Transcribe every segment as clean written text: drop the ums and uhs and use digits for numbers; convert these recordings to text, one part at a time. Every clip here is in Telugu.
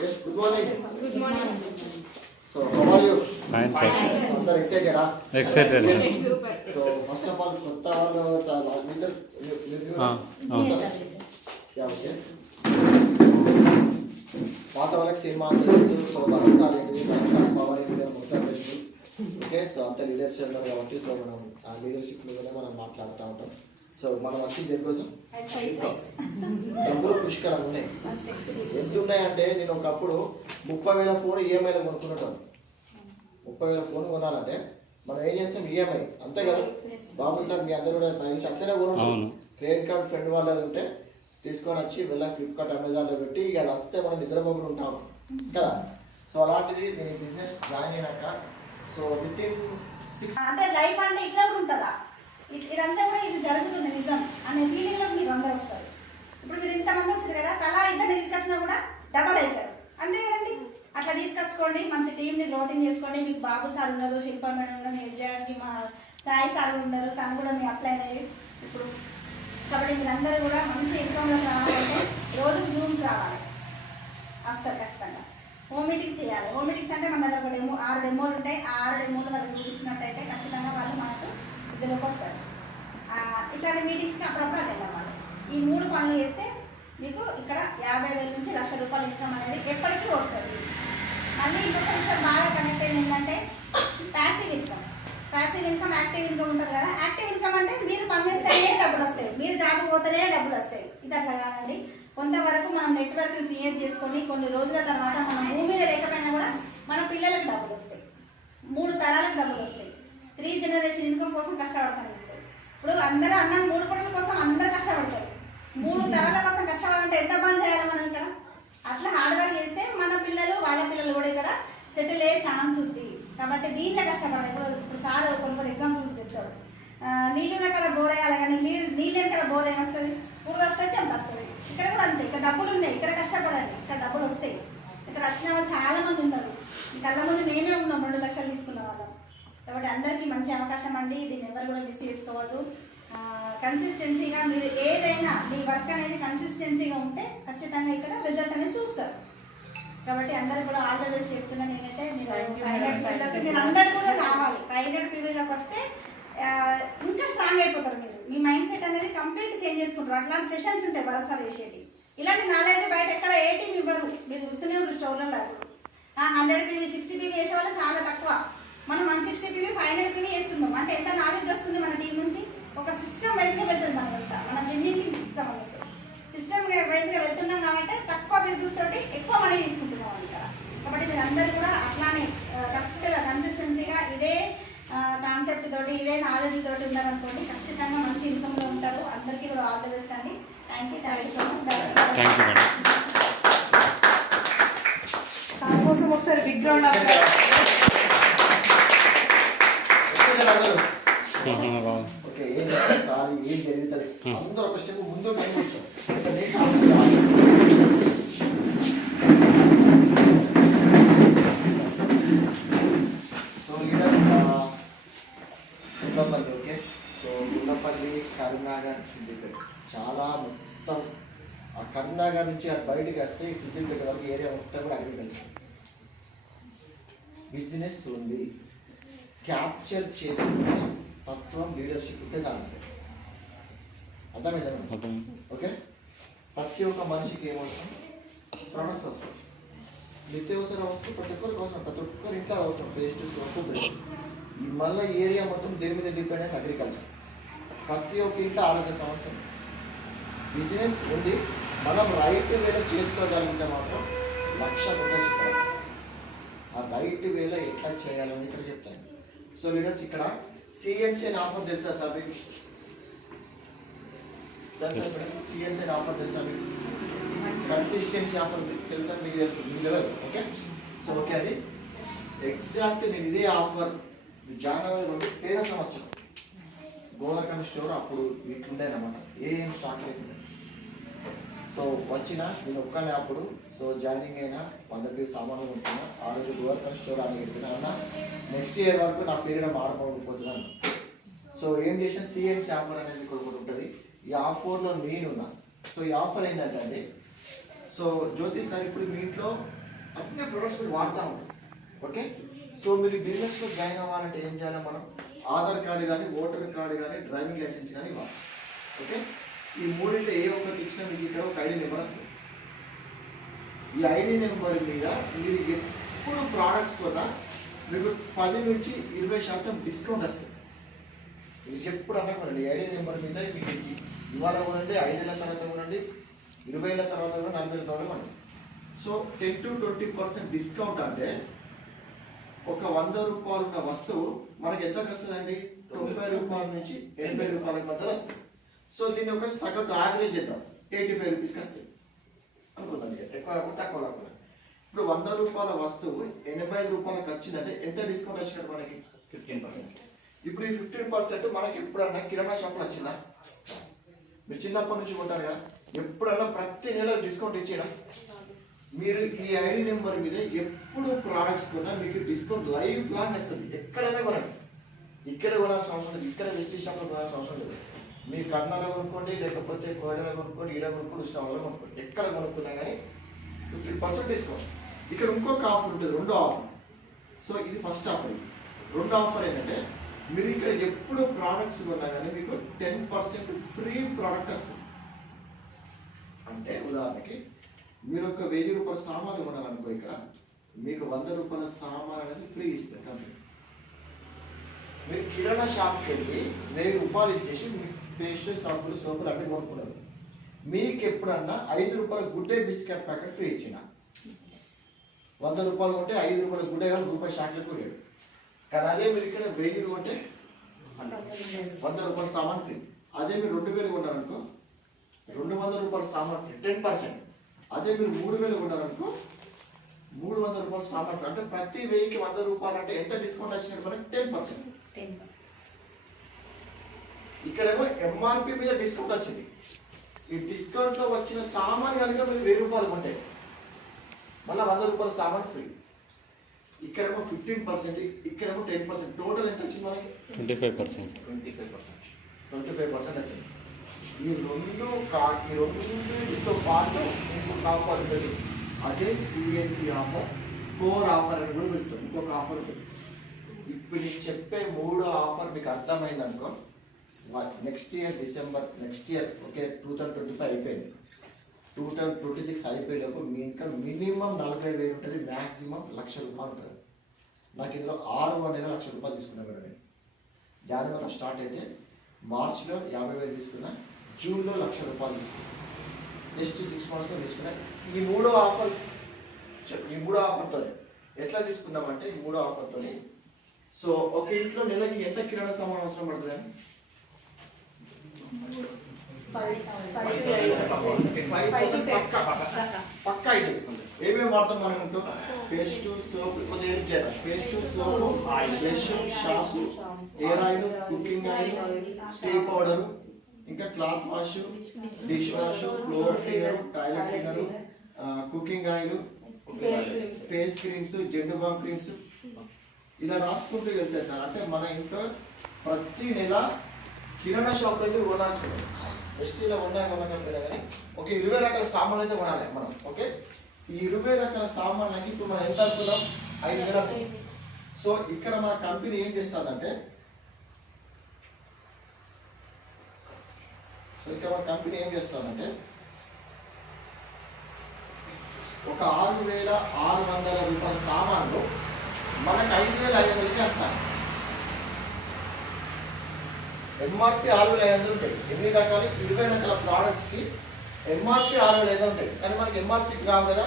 Yes, good morning. Good morning. So, how are you? Fine, sir. So, అందరు excited ah? Excited. Super. So, first of all, కొత్త వాళ్ళు చాలా మీరు యా ఓకే. పాత వాళ్ళకి సినిమా తెలుసు. సో, బలసాలు ఏంటి, బలసాలు పవర్ ఏంటి మొత్తం తెలుసు. ఓకే, సో అంత లీడర్స్ ఉన్నారు కాబట్టి సో మనం ఆ లీడర్షిప్ మీదనే మనం మాట్లాడుతూ ఉంటాం. సో మనం వచ్చి దేనికోసం డబ్బులు పుష్కరంగా ఉన్నాయి. ఎంత ఉన్నాయంటే నేను ఒకప్పుడు 30,000 ఫోన్ ఈఎంఐలో కొనుక్కునేటాను. 30,000 ఫోన్ కొనాలంటే మనం ఏం చేస్తాం, ఈఎంఐ అంతే కదా బాబు సార్. మీ అందరూ కూడా పైన అట్లనే కొనుక్కుంటాం. క్రెడిట్ కార్డ్ ఫ్రెండ్ వాళ్ళది ఉంటే తీసుకొని వచ్చి వెళ్ళా ఫ్లిప్కార్ట్ అమెజాన్లో పెట్టి ఇక అది వస్తే మనం నిద్రపోకుండా ఉంటాం కదా. సో అలాంటిది నేను ఈ బిజినెస్ జాయిన్ అయినాక సో విత్ ఇన్ 6 అంటే లైఫ్ అంటే ఇట్లా కూడా ఉంటుందా, ఇదంతా కూడా ఇది జరుగుతుంది నిజం అనే ఫీలింగ్లో మీరు అందరూ వస్తారు. ఇప్పుడు మీరు ఇంతమంది వచ్చారు కదా, తలా ఇద్దరిని తీసుకొచ్చినా కూడా డబల్ అవుతారు, అంతే కదండి. అట్లా తీసుకొచ్చుకోండి, మంచి టీంని గ్రోతింగ్ చేసుకోండి. మీకు బాబు సార్ ఉన్నారు, శిల్ప మేడం ఉన్నారు, హెల్ప్ చేయడానికి మా సాయి సార్ ఉన్నారు, తను కూడా మీ అప్లై అయ్యి ఇప్పుడు. కాబట్టి మీరందరూ కూడా మంచి ఇన్కమ్లో రావాలంటే రోజుకు జూమ్కి రావాలి, వస్తారు ఖచ్చితంగా. హోమ్ మీటింగ్స్ చేయాలి. హోమ్ మీటింగ్స్ అంటే మన దగ్గర ఒక 6 డెమోలు ఉంటాయి. ఆ 6 డెమోలు వాళ్ళకి చూపించినట్టయితే ఖచ్చితంగా వాళ్ళు మనకు ఇద్దరికి వస్తారు. ఇట్లాంటి మీటింగ్స్కి అప్పుడప్పుడు అటెండ్ అవ్వాలి. ఈ 3 పనులు చేస్తే మీకు ఇక్కడ 50,000 నుంచి 1,00,000 రూపాయల ఇన్కమ్ అనేది ఎప్పటికీ వస్తుంది. మళ్ళీ ఇంకొక విషయం బాగా కనెక్ట్ అయింది ఏంటంటే passive income. Passive income, active income ఉంటుంది కదా. యాక్టివ్ ఇన్కమ్ అంటే మీరు పని చేస్తేనే డబ్బులు వస్తాయి, మీరు జాబ్ పోతేనే డబ్బులు వస్తాయి. ఇది అట్లా కాదండి. కొంతవరకు మనం నెట్వర్క్ని క్రియేట్ చేసుకొని కొన్ని రోజుల తర్వాత మనం భూమి మీద లేకపోయినా కూడా మన పిల్లలకు డబ్బులు వస్తాయి, 3 తరాలకు డబ్బులు వస్తాయి. 3 జనరేషన్ ఇన్కమ్ కోసం కష్టపడతాను. ఇప్పుడు అందరూ అన్నం 3 పూటల కోసం అందరూ కష్టపడతారు. 3 తరాల కోసం కష్టపడాలంటే ఎంత పని చేయాలి మనం ఇక్కడ. అట్లా హార్డ్ వర్క్ చేస్తే మన పిల్లలు వాళ్ళ పిల్లలు కూడా ఇక్కడ సెటిల్ అయ్యే ఛాన్స్ ఉంది. కాబట్టి దీంట్లో కష్టపడాలి. ఇప్పుడు సార్ కొన్ని ఎగ్జాంపుల్స్ చెప్తాడు. నీళ్ళు అక్కడ బోర్ వేయాలి, కానీ నీళ్ళు ఎక్కడ బోర్ ఏమొస్తుంది, పూర్తి వస్తే చెంత వస్తుంది. ఇక్కడ కూడా అంతే, ఇక్కడ డబ్బులు ఉన్నాయి, ఇక్కడ కష్టపడాలి, ఇక్కడ డబ్బులు వస్తాయి. ఇక్కడ వచ్చిన వాళ్ళు చాలా మంది ఉంటారు. కళ్ళ ముందు మేమే ఉన్నాం 2 లక్షలు తీసుకున్న వాళ్ళం. కాబట్టి అందరికీ మంచి అవకాశం అండి. దీన్ని ఎవరు కూడా మిస్ చేసుకోవద్దు. కన్సిస్టెన్సీగా మీరు ఏదైనా మీ వర్క్ అనేది కన్సిస్టెన్సీగా ఉంటే ఖచ్చితంగా ఇక్కడ రిజల్ట్ అనేది చూస్తారు. కాబట్టి అందరూ కూడా ఆల్ ద బెస్ట్ చెప్తున్నాను. నేనైతే మీరు అందరూ కూడా రావాలి. 500 పీవీలోకి వస్తే ఇంకా స్ట్రాంగ్ అయిపోతారు. మీ మైండ్ సెట్ అనేది కంప్లీట్ చేంజ్ చేసుకుంటారు. అట్లాంటి సెషన్స్ ఉంటాయి వరసాలు వేసేటి. ఇలాంటి నాలెడ్జ్ బయట ఎక్కడ ఏ టీం ఇవ్వరు. మీరు చూస్తూనే ఉంటారు స్టోర్లలో. 100 పీవీ 60 పీవీ వేసే వాళ్ళు చాలా తక్కువ. మనం 160 పీవీ 500 పీవీ వేస్తున్నాం అంటే ఎంత నాలెడ్జ్ వస్తుంది మన టీం నుంచి. ఒక సిస్టమ్ వైజ్గా వెళ్తుంది మనకంతా. మన విన్నింగ్ సిస్టమ్ అన్నట్టు సిస్టమ్ వైజ్గా వెళ్తున్నాం కాబట్టి తక్కువ బిజినెస్ తోటి ఎక్కువ మనీ తీసుకుంటున్నాం ఇక్కడ. కాబట్టి మీరు అందరూ కూడా అట్లానే కరెక్ట్గా కన్సిస్టెన్సీగా ఇదే కాన్సెప్ట్ తోటి ఇదే నాలెడ్జ్ తోటి ఉన్నారనుకోండి, ఖచ్చితంగా మంచి ఇన్కమ్లో ఉంటారు. అందరికీ కూడా ఆల్ ద బెస్ట్ అండి. Thank you so much. Thank you madam. Sir కోసం ఒకసారి బిగ్ రౌండ్ ఆఫ్ ఓకే. ఏం చెప్తారు సార్, ఏం జరుగుతుంది అందరూ ఒక స్టెప్ ముందు so leaders Gundapalli. Okay, so Gundapalli, Karimnagar, Siddipet చాలా మొత్తం ఆ కరీంనగర్ నుంచి అటు బయటకు వస్తే సిద్దిపేట వరకు ఏరియా మొత్తం కూడా అగ్రికల్చర్ బిజినెస్ ఉంది. క్యాప్చర్ చేసుకునే తత్వం లీడర్షిప్ ఉంటే చాలు. అర్థమైందా? ఓకే. ప్రతి ఒక్క మనిషికి ఏమవసరం, ప్రొడక్ట్స్ అవసరం, నిత్యావసర అవసరం, ప్రతి ఒక్కరికి అవసరం, ప్రతి ఒక్కరి ఇంట్లో అవసరం. Paste, soap, brush. మళ్ళీ ఏరియా మొత్తం దేని మీద డిపెండ్ అయిన అగ్రికల్చర్. ప్రతి ఒక్క ఇంట్లో ఆరోగ్య సమస్య, బిజినెస్ ఉంది. మనం రైట్ వేలో చేసుకోగలిగితే మాత్రం 1,00,000 రూపాయలు చెప్పాలి. ఆ రైట్ వేలో ఎట్లా చేయాలని ఇక్కడ చెప్తాను. సో లీడర్స్ ఇక్కడ సిఎన్సీ అని ఆఫర్ తెలుసా సార్ మీకు? తెలుసా మేడం? సిఎన్సీ అని ఆఫర్ తెలుసా మీకు? కన్సిస్టెన్సీ ఆఫర్ తెలుసా మీకు? తెలుసు, మీకు తెలియదు. ఓకే, సో ఓకే అండి. ఎగ్జాక్ట్ నేను ఇదే ఆఫర్ జనవరి 2 పేరు సంవత్సరం గోవర్కన్ స్టోర్ అప్పుడు ఇట్లుండే అనమాట. ఏం స్టాక్ లేకుండా. సో వచ్చిన నేను ఒక్కనే అప్పుడు సో జాయినింగ్ అయినా 100 సామాన్లు ఉంటున్నా. ఆ రోజు గోవర్కన్ స్టోర్ అని చెప్పిన అన్న నెక్స్ట్ ఇయర్ వరకు నా పేరు మారకపోతున్నాను. సో ఏం చేసిన సిఎన్సీ ఆఫర్ అనేది ఒకటి ఉంటుంది. ఈ ఆఫర్లో నేనున్నా. సో ఈ ఆఫర్ ఏంటంటే అండి, సో జ్యోతి సార్ ఇప్పుడు మీ ఇంట్లో అన్ని ప్రొడక్ట్స్ మీరు వాడుతూ ఉంటాం. ఓకే, సో మీరు బిజినెస్లో జాయిన్ అవ్వాలంటే ఏం చేయాలి? మనం ఆధార్ కార్డు కానీ, ఓటర్ కార్డు కానీ, డ్రైవింగ్ లైసెన్స్ కానీ ఇవ్వాలి. ఓకే, ఈ మూడింటిలో ఏ ఒక్కటి ఇచ్చినా మీకు ఇక్కడ ఒక ఐడి నెంబర్ వస్తుంది. ఈ ఐడి నెంబర్ మీద మీరు ఎప్పుడు ప్రోడక్ట్స్ కొన్నా మీకు 10 నుంచి 20% డిస్కౌంట్ వస్తుంది. మీకు ఎప్పుడు అనుకోండి ఐడి నెంబర్ మీద మీకు ఇవాళ కొనండి, 5 ఏళ్ళ తర్వాత కొనండి, 20 ఏళ్ళ తర్వాత కూడా, 40 ఏళ్ళ తర్వాత కొనండి. సో 10 to 20% డిస్కౌంట్ అంటే ఒక 100 రూపాయలు ఉన్న వస్తువు మనకి ఎంతకు వస్తుందండి? 90 రూపాయల నుంచి 80 రూపాయల మధ్యలో వస్తుంది. సో దీన్ని ఒక సగటు యావరేజ్ చేద్దాం, 85 రూపీస్కి వస్తుంది అనుకుందాం. ఎక్కువ కాకుండా తక్కువ కాకుండా. ఇప్పుడు 100 రూపాయల వస్తువు 85 రూపాయలకు వచ్చిందంటే ఎంత డిస్కౌంట్ వచ్చినట్టు మనకి? 15%. ఇప్పుడు ఈ 15% మనకి ఎప్పుడన్నా కిరాణా షాప్లో వచ్చిందా? మీరు చిన్నప్పటి నుంచి పోతారు కదా, ఎప్పుడన్నా ప్రతి నెల డిస్కౌంట్ ఇచ్చేనా? మీరు ఈ ఐడి నెంబర్ మీద ఎప్పుడు ప్రోడక్ట్స్ కొన్నా మీకు డిస్కౌంట్ లైఫ్ లాంగ్ వస్తుంది. ఎక్కడైనా కొనండి, ఇక్కడ కొనాల్సిన అవసరం లేదు, ఇక్కడ వెస్టీ షాప్లో కొనాల్సిన అవసరం లేదు. మీ కర్ణాలో కొనుక్కోండి, లేకపోతే కోయడలో కొనుక్కోండి, ఈడ కొనుక్కోండి, ఉష్ణాలలో కొనుక్కోండి, ఎక్కడ కొనుక్కున్నా కానీ 50% డిస్కౌంట్. ఇక్కడ ఇంకొక ఆఫర్ ఉంటుంది, రెండో ఆఫర్. సో ఇది ఫస్ట్ ఆఫర్. రెండో ఆఫర్ ఏంటంటే మీరు ఇక్కడ ఎప్పుడు ప్రోడక్ట్స్ కొన్నా కానీ మీకు 10% ఫ్రీ ప్రోడక్ట్ వస్తుంది. అంటే ఉదాహరణకి మీరు ఒక 1000 రూపాయల సామాన్లు కొనాలనుకో, ఇక్కడ మీకు 100 రూపాయల సామాన్ అనేది ఫ్రీ ఇస్తుంది కంపెనీ. మీరు కిరాణా షాప్కి వెళ్ళి 1000 రూపాయలు ఇచ్చేసి మీకు పేస్ట్, సబ్బులు, సోపులు అన్నీ కొనుక్కున్నారు. మీకు ఎప్పుడన్నా 5 రూపాయల గుడ్డే బిస్కెట్ ప్యాకెట్ ఫ్రీ ఇచ్చిన, 100 రూపాయలు కొంటే 5 రూపాయల గుడ్డే కాదు, రూపాయి చాక్లెట్ కూడా లేదు. కానీ అదే మీరు ఇక్కడ 1000 కొంటే 100 రూపాయల సామాన్ ఫ్రీ. అదే మీరు 2000 కొన్నారనుకో 200 రూపాయల సామాన్ ఫ్రీ, 10%. అదే మీరు 3000 కొన్నారనుకో 300 రూపాయల సామాన్ ఫ్రీ. అంటే ప్రతి 1000కి 100 రూపాయలు అంటే ఎంత డిస్కౌంట్ వచ్చినట్టు మనకి? 10%. ఇక్కడేమో ఎంఆర్పి మీద డిస్కౌంట్ వచ్చింది. ఈ డిస్కౌంట్లో వచ్చిన సామాన్ కనుక మీరు 1000 రూపాయలు కొంటే మళ్ళీ 100 రూపాయల సామాన్ ఫ్రీ. ఇక్కడేమో 15%, ఇక్కడేమో 10%. టోటల్ ఎంత వచ్చింది మనకి? 25% వచ్చింది. ఈ రెండుతో పాటు ఇంకొక ఆఫర్ ఉంటుంది, అదే సిఎన్సి ఆఫర్, కోర్ ఆఫర్ అని కూడా పెడతాం. ఇంకొక ఆఫర్ ఉంటుంది. ఇప్పుడు నేను చెప్పే 3 ఆఫర్ మీకు అర్థమైంది అనుకో, next year December, next year okay 2025 అయిపోయింది, 2026 అయిపోయేలోపు మీ ఇంకా మినిమం 40,000 ఉంటుంది, మ్యాక్సిమం 1,00,000 రూపాయలు ఉంటుంది. నాకు ఇందులో 6 నెల 1,00,000 రూపాయలు తీసుకున్నాను మేడం. నేను జనవరిలో స్టార్ట్ అయితే మార్చిలో 50,000 తీసుకున్నా, జూన్లో 1,00,000 రూపాయలు తీసుకున్నాను. నెక్స్ట్ 6 మంత్స్లో తీసుకున్నాను. ఈ 3 ఆఫర్తో ఎట్లా తీసుకున్నామంటే, ఈ 3 ఆఫర్తో సో ఒక ఇంట్లో నెలకి ఎంత కిరాణా సామాన్ అవసరం పడుతుంది అని 5,000 పక్కా ఇది. ఏమేమి వాడతాం మనం ఇంట్లో? పేస్ట్, సోప్, కొద్దిగా paste, soap, brush, shampoo, hair oil, cooking oil, tea powder, ఇంకా cloth wash, dish wash, floor cleaner, toilet cleaner, cooking oil, face creams, Zandu balm creams, ఇలా రాసుకుంటూ వెళ్తే సార్. అంటే మన ఇంట్లో ప్రతి నెల కిరాణా షాప్ అయితే కొనాల్సింది. ఎస్టీలో ఉన్నాయి కొనకపోయినా కానీ ఒక 20 రకాల సామాన్లు అయితే కొనాలి మనం. ఓకే, ఈ 20 రకాల సామాన్లకి ఇప్పుడు మనం ఎంత అనుకున్నాం? 5,000. సో ఇక్కడ మన కంపెనీ ఏం చేస్తుందంటే, ఒక 6,600 రూపాయల సామాన్లు మనకు 5,500కి వస్తాయి. ఎంఆర్పి 6,500 ఉంటాయి. ఎన్ని రకాలు? 20 రకాల ప్రోడక్ట్స్కి ఎంఆర్పి 6,500 ఉంటాయి. కానీ మనకి ఎంఆర్పికి రావు కదా,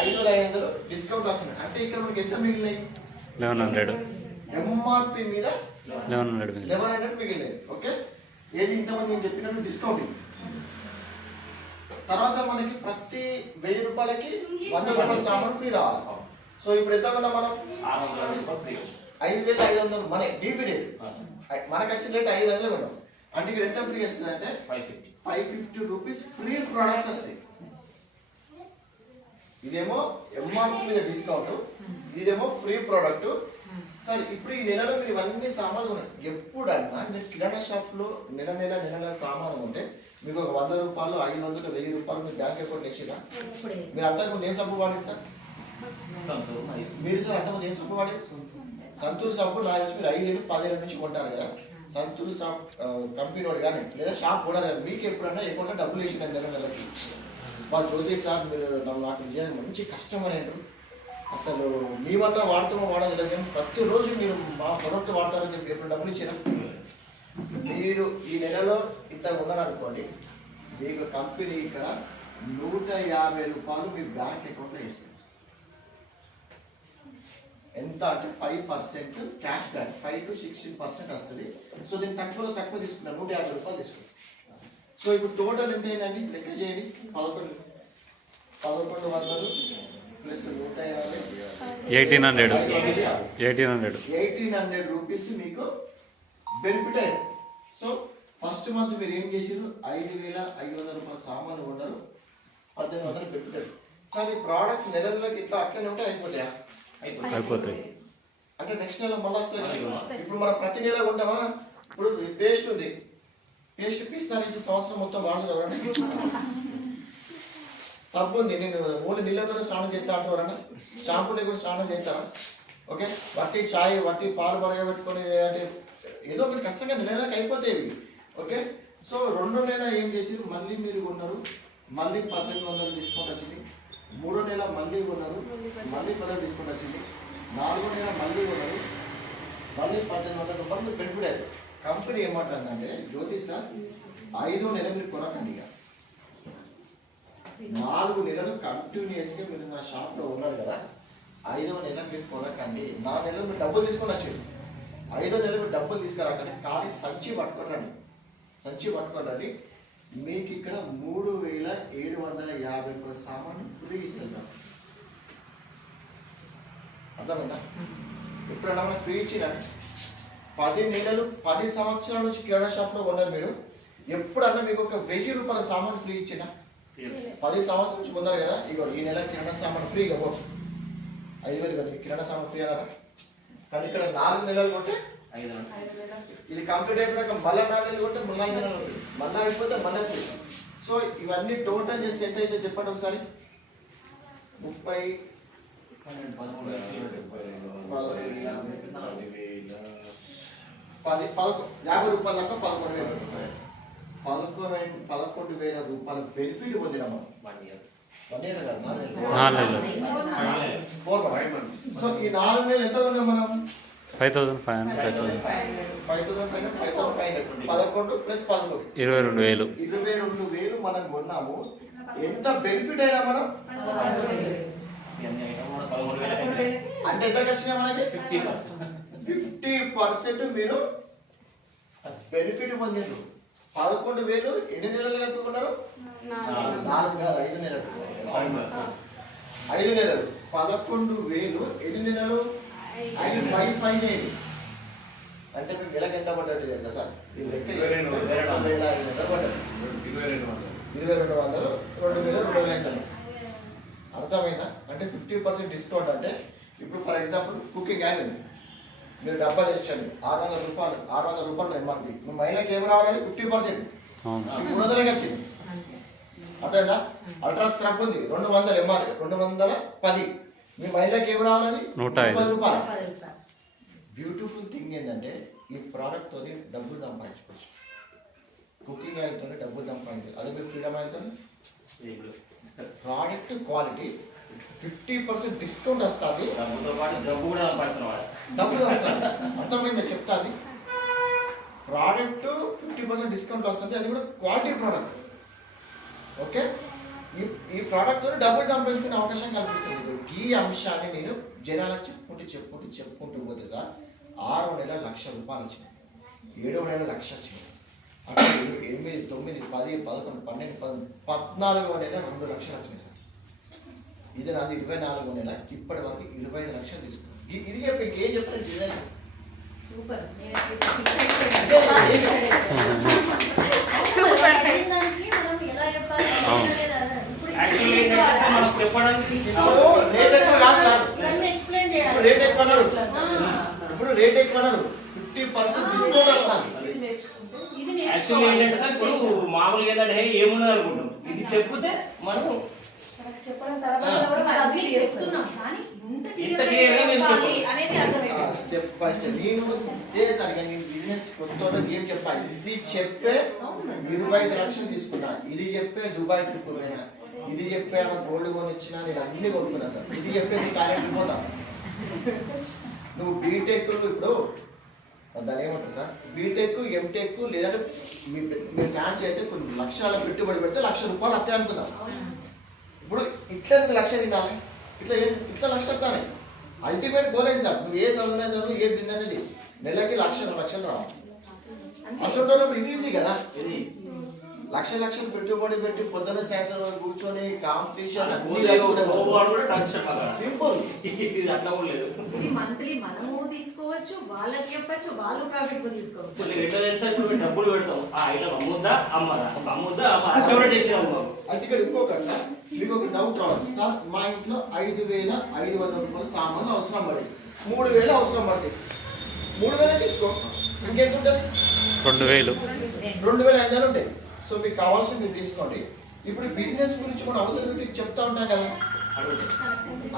5,500 డిస్కౌంట్ వస్తుంది. అంటే ఇక్కడ మనకి ఎంత మిగిలినాయి? 1,100. ఎంఆర్పి మీద 1,100 మిగిలినాయి. ఓకే, ఏది ఇంతమంది నేను చెప్పినట్టు డిస్కౌంట్. తర్వాత మనకి ప్రతి 1000 రూపాయలకి 100 రూపాయల సామాన్ ఫ్రీ రావాలి. సో ఇప్పుడు ఎంత కొన్నా మనం? 5,500 మన డీపీ రేట్. మనకు వచ్చిన రేట్ 500 కొన్నాం. అంటే ఇక్కడ ఎంత ఫ్రీ వస్తుంది అంటే 550 రూపీస్ ఫ్రీ ప్రొడక్ట్స్ వస్తాయి. ఇదేమో ఎంఆర్పి మీద డిస్కౌంట్, ఇదేమో ఫ్రీ ప్రోడక్ట్. సార్ ఇప్పుడు ఈ నెలలో మీరు ఇవన్నీ సామాన్లు కొన్నారు. ఎప్పుడన్నా మీరు కిరాణా షాప్లో నెల సామాన్లు ఉంటే మీకు ఒక 100 రూపాయలు 500 1000 రూపాయలు మీ బ్యాంక్ అకౌంట్ వేసిరా మీరు అంతకుముందు ఏం సబ్బు వాడేది సార్ మీరు సార్ అంతకుముందు ఏం సబ్బు వాడేది సంతూర్ సబ్బు నాకు తెలిసి మీరు 5,000 10,000 నుంచి కొంటారు కదా సంతూర్ కంపెనీ వాడు కానీ లేదా షాప్ ఓనర్ కానీ మీకు ఎప్పుడన్నా అకౌంట్లో డబ్బులు వేసిన నెలకి మా జ్యోతి సార్ మీరు నాకు నిజంగా మంచి కస్టమర్ అంటారు అసలు మీ వల్ల వాడతామో వాడదు లేదు ప్రతిరోజు మీరు మా ప్రొడక్ట్ వాడతారని చెప్పి ఎప్పుడు డబ్బులు ఇచ్చారా మీరు ఈ నెలలో ఇంత ఉన్నారనుకోండి మీకు కంపెనీ ఇక్కడ 150 రూపాయలు మీ బ్యాంక్ అకౌంట్లో వేస్తుంది ఎంత అంటే 5% క్యాష్ బ్యాక్ 5 to 16% వస్తుంది సో దీన్ని తక్కువ తీసుకున్నాను 150 రూపాయలు తీసుకున్నాను సో ఇప్పుడు టోటల్ ఎంత అయిందండి లెక్క చేయండి 1100 ప్లస్ 1800 రూపీస్ మీకు బెనిఫిట్ అయ్యారు సో ఫస్ట్ మంత్ మీరు ఏం చేసారు 5,500 రూపాయల సామాను కొన్నారు 1,800 బెనిఫిట్ అయ్యారు సార్ ఈ ప్రోడక్ట్స్ నెలలోకి ఇట్లా అట్లనే ఉంటే అయిపోతాయా అయిపోతాయి అంటే నెక్స్ట్ నెల మళ్ళీ వస్తుంది ఇప్పుడు మనం ప్రతి నెల కొంటామా ఇప్పుడు పేస్ట్ ఉంది పేస్ట్ పీస్ నుంచి సంవత్సరం మొత్తం వాడదు ఎవరండి సబ్బు ఉంది నేను ఓన్లీ నీళ్ళతోనే స్నానం చేస్తా అంటూ ఎవరన్నా షాంపూలో కూడా స్నానం చేస్తారా ఓకే వట్టి చాయ్ వట్టి పాలు మరగబెట్టుకొని అంటే ఏదో ఒకటి కష్టంగా నెలలకు అయిపోతాయి ఓకే సో 2 నెల ఏం చేసి మళ్ళీ మీరు కొన్నారు మళ్ళీ 1,800 డిస్కౌంట్ వచ్చింది 3 నెల మళ్ళీ కొన్నారు మళ్ళీ 10 డిస్కౌంట్ వచ్చింది 4 నెల మళ్ళీ కొన్నారు మళ్ళీ 1,800 రూపాయలు బెనిఫిట్ అయ్యారు కంపెనీ ఏమంటుందంటే జ్యోతి సార్ 5వ నెల మీరు కొనకండి ఇక 4 నెలలు కంటిన్యూస్గా మీరు నా షాప్లో ఉన్నారు కదా 5వ నెల మీరు కొనకండి 4 నెలలు మీరు డబ్బులు తీసుకొని వచ్చారు 5వ నెల మీరు డబ్బులు తీసుకురాకండి ఖాళీ సంచి పట్టుకొని రండి మీకు ఇక్కడ 3,750 రూపాయల సామాను ఫ్రీ ఇస్తుంది అర్థమైందా ఎప్పుడన్నా మనం ఫ్రీ ఇచ్చినండి 10 నెలలు 10 సంవత్సరాల నుంచి కిరాణా షాప్లో కొన్నారు మీరు ఎప్పుడన్నా మీకు ఒక 1,000 రూపాయల సామాను ఫ్రీ ఇచ్చినా 10 సంవత్సరాల నుంచి కొన్నారు కదా ఇగో ఈ నెల కిరాణా సామాను ఫ్రీ ఇవ్వ 5,000 కదా కిరాణా సామాను ఫ్రీ అన్నారా కానీ ఇక్కడ 4 నెలలు కొంటే 5,000 ఇది కంప్లీట్ అయిపోయాక మళ్ళీ 4 నెలలు కొంటే మళ్ళీ 5 నెలలు మళ్ళీ అయిపోతే మళ్ళీ ఫ్రీ సో ఇవన్నీ టోటల్ చేసి ఎంత అయితే చెప్పండి ఒకసారి 30 50 రూపాయల దాకా 11,000 రూపాయల బెనిఫిట్ పొందినాము 1 year కాదు 4 నెలలు సో ఈ 4 నెలలు ఎంత కొన్నాం మనం 5,500 11 ప్లస్ 11 22,000 మనం కొన్నాము ఎంత బెనిఫిట్ అయినా మనం అంటే ఎంత వచ్చినా మనకి 50% మీరు బెనిఫిట్ పొందారు 11,000 ఎన్ని నెలలు కట్టుకున్నారు 4 కాదు 5 నెలలు 5 నెలలు 11,000 ఎన్ని నెలలు 5 అంటే మీకు నెలకు ఎంత పడ్డట్టు తెలుసా సార్ ఇది లెక్క 22,500 పడ్డది 2,200 2,200 అర్థమైందా అంటే 50% డిస్కౌంట్ అంటే ఇప్పుడు ఫర్ ఎగ్జాంపుల్ కుకింగ్ ఆయిల్ ఉంది మీరు డబ్బా తెచ్చండి 600 రూపాయలు ఎంఆర్పి మీ మహిళకి ఏమి రావాలి 50% 300 వచ్చింది అర్థమైందా అల్ట్రా స్క్రబ్ ఉంది 200 ఎంఆర్పి 210 మీ మహిళకి ఏమి రావాలి 110 రూపాయలు బ్యూటిఫుల్ థింగ్ ఏంటంటే ఈ ప్రోడక్ట్ తోని డబ్బులు సంపాదించుకోవచ్చు కుకింగ్ ఆయిల్ తోని డబ్బులు సంపాదించాలి అదే మీరు ఫ్రీడమ్ ఆయిల్ తోని ప్రోడక్ట్ క్వాలిటీ 50% డిస్కౌంట్ వస్తుంది డబ్బులు వస్తుంది అర్థమైందా చెప్తాది ప్రోడక్ట్ 50% డిస్కౌంట్ వస్తుంది అది కూడా క్వాలిటీ ప్రోడక్ట్ ఓకే ఈ ప్రోడక్ట్తో డబ్బులు సంపాదించుకునే అవకాశం కల్పిస్తుంది ఈ అంశాన్ని నేను జనాలకు చెప్పుకుంటూ పోతే సార్ 6వ నెల 1,00,000 రూపాయలు వచ్చినాయి 7వ నెల 1,00,000 వచ్చినాయి అంటే 8, 9, 10, 11, 12, 14వ నెల 2 లక్షలు వచ్చినాయి సార్ ఇది నాది 24వ నెల ఇప్పటి వరకు 25 లక్షలు తీసుకున్నాను ఇది చెప్పి ఏం చెప్పారు డిజైన్ సూపర్ రేట్ ఎక్కువ అన్నారు ఇప్పుడు రేట్ ఎక్కువ అన్నారు 50% డిస్కౌంట్ వస్తుంది ఇది యాక్చువల్లీ ఏంటంటే సార్ ఇప్పుడు మామూలుగా ఏంటంటే ఏమున్నది అనుకుంటాం, ఇది చెప్తే మనం చెప్పడం తర్వాత కూడా మరి అదే చెప్తున్నాం కానీ ఇంత clear గా మేము చెప్పాలి. అనేది అర్థమైంది. స్టెప్ బై స్టెప్ నేను చేసాను నేను బిజినెస్ కొత్త ఏం చెప్పాలి, ఇది చెప్పే 25 లక్షలు తీసుకున్నా, ఇది చెప్పే దుబాయ్ ట్రిప్ పోయినా, ఇది చెప్పే గోల్డ్ కొని ఇచ్చినా, నేను అన్ని కొనుక్కున్నా సార్, ఇది చెప్పే నీ టాలెంట్ పోతా. నువ్వు బీటెక్ ఇప్పుడు దాని ఏమంటారు సార్, బీటెక్ ఎంటెక్ లేదంటే మీ ఫ్యాన్స్ అయితే కొన్ని లక్షల పెట్టుబడి పెడితే ₹1,00,000 అత్తే అనుకున్నాం. ఇప్పుడు ఇట్లా లక్ష తినాలి, ఇట్లా లక్ష వస్తానే అల్టిమేట్ గోల్ ఏంటి సార్, నువ్వు ఏ చదువునే చదువు, ఏ బిజినెస్ చేయి, నెలకి 1,00,000 రావాలి. అసలు ఇది ఈజీ కదా, ఇది లక్షలు పెట్టుబడి పెట్టి పొద్దున్న సాయంత్రం వరకు కూర్చొని కాంపిటీషన్ సింపుల్. ఇది అట్లా కూడా లేదు. ఇది మంత్లీ మనము తీసుకోవచ్చు, వాళ్ళకి చెప్పచ్చు, వాళ్ళు ప్రాఫిట్ తీసుకోవచ్చు. సో ఎట్లా తెలుసా, ఇప్పుడు మేము డబ్బులు పెడతాం, ఆ ఐటమ్ అమ్ముద్దా అమ్మదా, అమ్ముద్దా అమ్మ టెన్షన్ అమ్మాము. అయితే ఇక్కడ ఇంకొకటి సార్, మీకు ఒక డౌట్ రావచ్చు సార్, మా ఇంట్లో ₹5,500 సామాన్లు అవసరం పడేది, 3,000 అవసరం పడుతుంది, 3,000 తీసుకో, ఇంకెంత ఉంటుంది, 2,000. 2,500 ఉంటాయి. సో మీకు కావాల్సింది మీరు తీసుకోండి. ఇప్పుడు బిజినెస్ గురించి మనం అవతల వ్యక్తికి చెప్తా ఉంటాం కదా,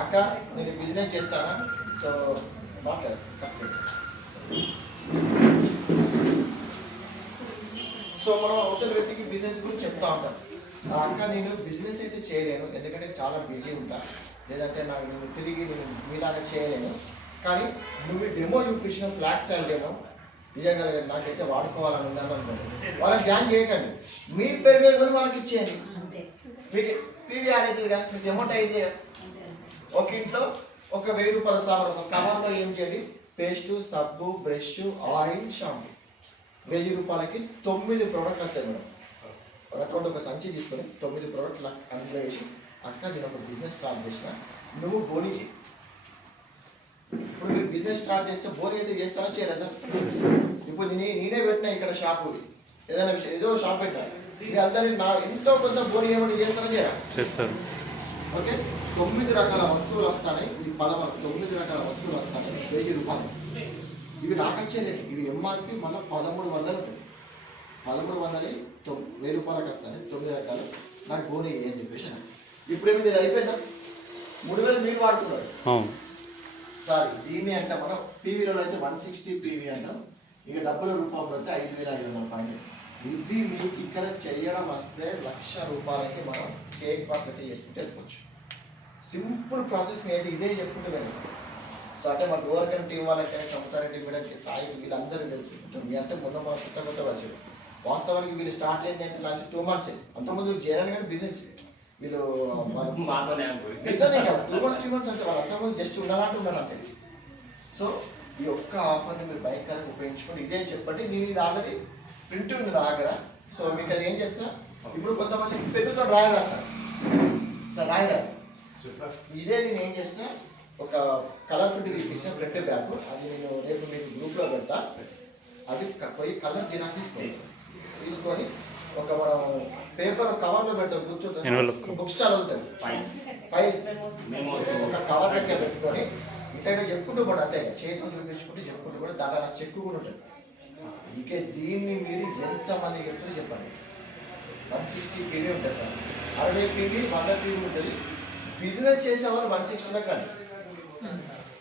అక్క నేను బిజినెస్ చేస్తానా, సో మాట్లాడు. సో మనం అవతల వ్యక్తికి బిజినెస్ గురించి చెప్తా ఉంటాం, అక్క నేను బిజినెస్ అయితే చేయలేను ఎందుకంటే చాలా బిజీ ఉంటా, లేదంటే నాకు నేను తిరిగి నేను మీలాగా చేయలేను, కానీ నువ్వు డెమో చూపించిన ఫ్లాగ్ శాలరీ ఏమో నిజంగా నాకైతే వాడుకోవాలని ఉందని అనుకోండి, వాళ్ళని జాయిన్ చేయకండి, మీ పేరు మీద కొని వాళ్ళకి ఇచ్చేయండి, మీకు పీవీ యాడ్ అవుతుందిగా, మీకు అమౌంట్ అయితే ఒక ఇంట్లో ఒక ₹1,000 సామాన్, ఒక కవర్లో ఏం చేయండి, పేస్టు, సబ్బు, బ్రష్, ఆయిల్, షాంపూ, ₹1,000కి 9 ప్రోడక్ట్లు వస్తాయి మేడం. అటువంటి ఒక సంచి తీసుకొని 9 ప్రోడక్ట్లు అందులో వేసి, అక్క నేను ఒక బిజినెస్ స్టార్ట్ చేసిన, నువ్వు బోని చేయి. ఇప్పుడు మీరు బిజినెస్ స్టార్ట్ చేస్తే బోని అయితే చేస్తారా చేయరా సార్, ఇప్పుడు నేనే పెట్టినా ఇక్కడ షాపు, ఏదైనా విషయం ఏదో షాప్ పెట్టినా, మీ అందరినీ నా ఎంతో కొంత బోని ఏమైనా చేస్తారా చేయరా, చేస్తారు. ఓకే 9 రకాల వస్తువులు వస్తాయి, ఈ 9 రకాల వస్తువులు వస్తాయి, ₹1,000. ఇవి నాకు వచ్చేది, ఇవి ఎంఆర్పి మళ్ళీ 1,300 ఉంటుంది, 1,300 ₹1,000 వస్తాయి, 9 రకాలు నాకు బోని అని చెప్పేసి. ఇప్పుడు ఏమి ఇది అయిపోయిందా, 3,000 మీరు వాడుతున్నారు సార్, దీన్ని అంటే మనం పీవీలో అయితే 160 పీవీ అంటాం, ఇక డబ్బుల రూపంలో అయితే ₹5,500. ఇది మీకు ఇక్కడ చేయడం వస్తే ₹1,00,000కి మనం కేక్ పాకెట్ చేసుకుంటే వెళ్ళిపోవచ్చు. సింపుల్ ప్రాసెస్ అయితే ఇదే చెప్పుకుంటే వెళ్తాం. సో అంటే మా గోవర్కన్ టీం వాళ్ళకి, సముతారెడ్డి మేడం, సాయి వీళ్ళందరూ తెలుసు, మీ అంటే మొన్న మా కొత్త వచ్చారు. వాస్తవానికి వీళ్ళు స్టార్ట్ అయింది అంటే లాస్ట్ 2 months, అంతకుముందు చేయాలని కానీ బిజినెస్ వీళ్ళు మాతోనే 2 months అంటే వాళ్ళు అంతకుముందు జస్ట్ ఉండాలంటే అంతే. సో ఈ ఒక్క ఆఫర్ని మీరు భయంకరంగా ఉపయోగించుకొని ఇదే చెప్పండి, నేను ఇది ఆల్రెడీ ప్రింట్ ఉంది నా దగ్గర. సో మీకు అది ఏం చేస్తా, ఇప్పుడు కొంతమంది పెన్నుతో రాయరా సార్ రాయరా, ఇదే నేను ఏం చేస్తా, ఒక కలర్ ప్రింట్ తీసిన ప్రింట్ బ్యాగ్, అది నేను రేపు మీకు గ్రూప్లో పెడతా, అది పోయి కలర్ జినా తీసుకొని ఒక మనం పేపర్ కవర్లో పెడతాం, కూర్చోతాం, బుక్ స్టాల్ ఉంటుంది, ఫైల్స్ ఒక కవర్ లెక్క పెట్టుకొని ఇట్లా చెప్పుకుంటూ కూడా అంతే, చేతులు చూపించుకుంటూ చెప్పుకుంటూ కూడా దాంట్లో నా చెక్కు కూడా ఉంటుంది. ఇంకే దీన్ని మీరు ఎంతమందికి చెప్తారో చెప్పండి. 160 పీవీ ఉంటుంది సార్, 60 పీవీ 100 పీవీ ఉంటుంది. బిజినెస్ చేసేవాళ్ళు 160 రండి.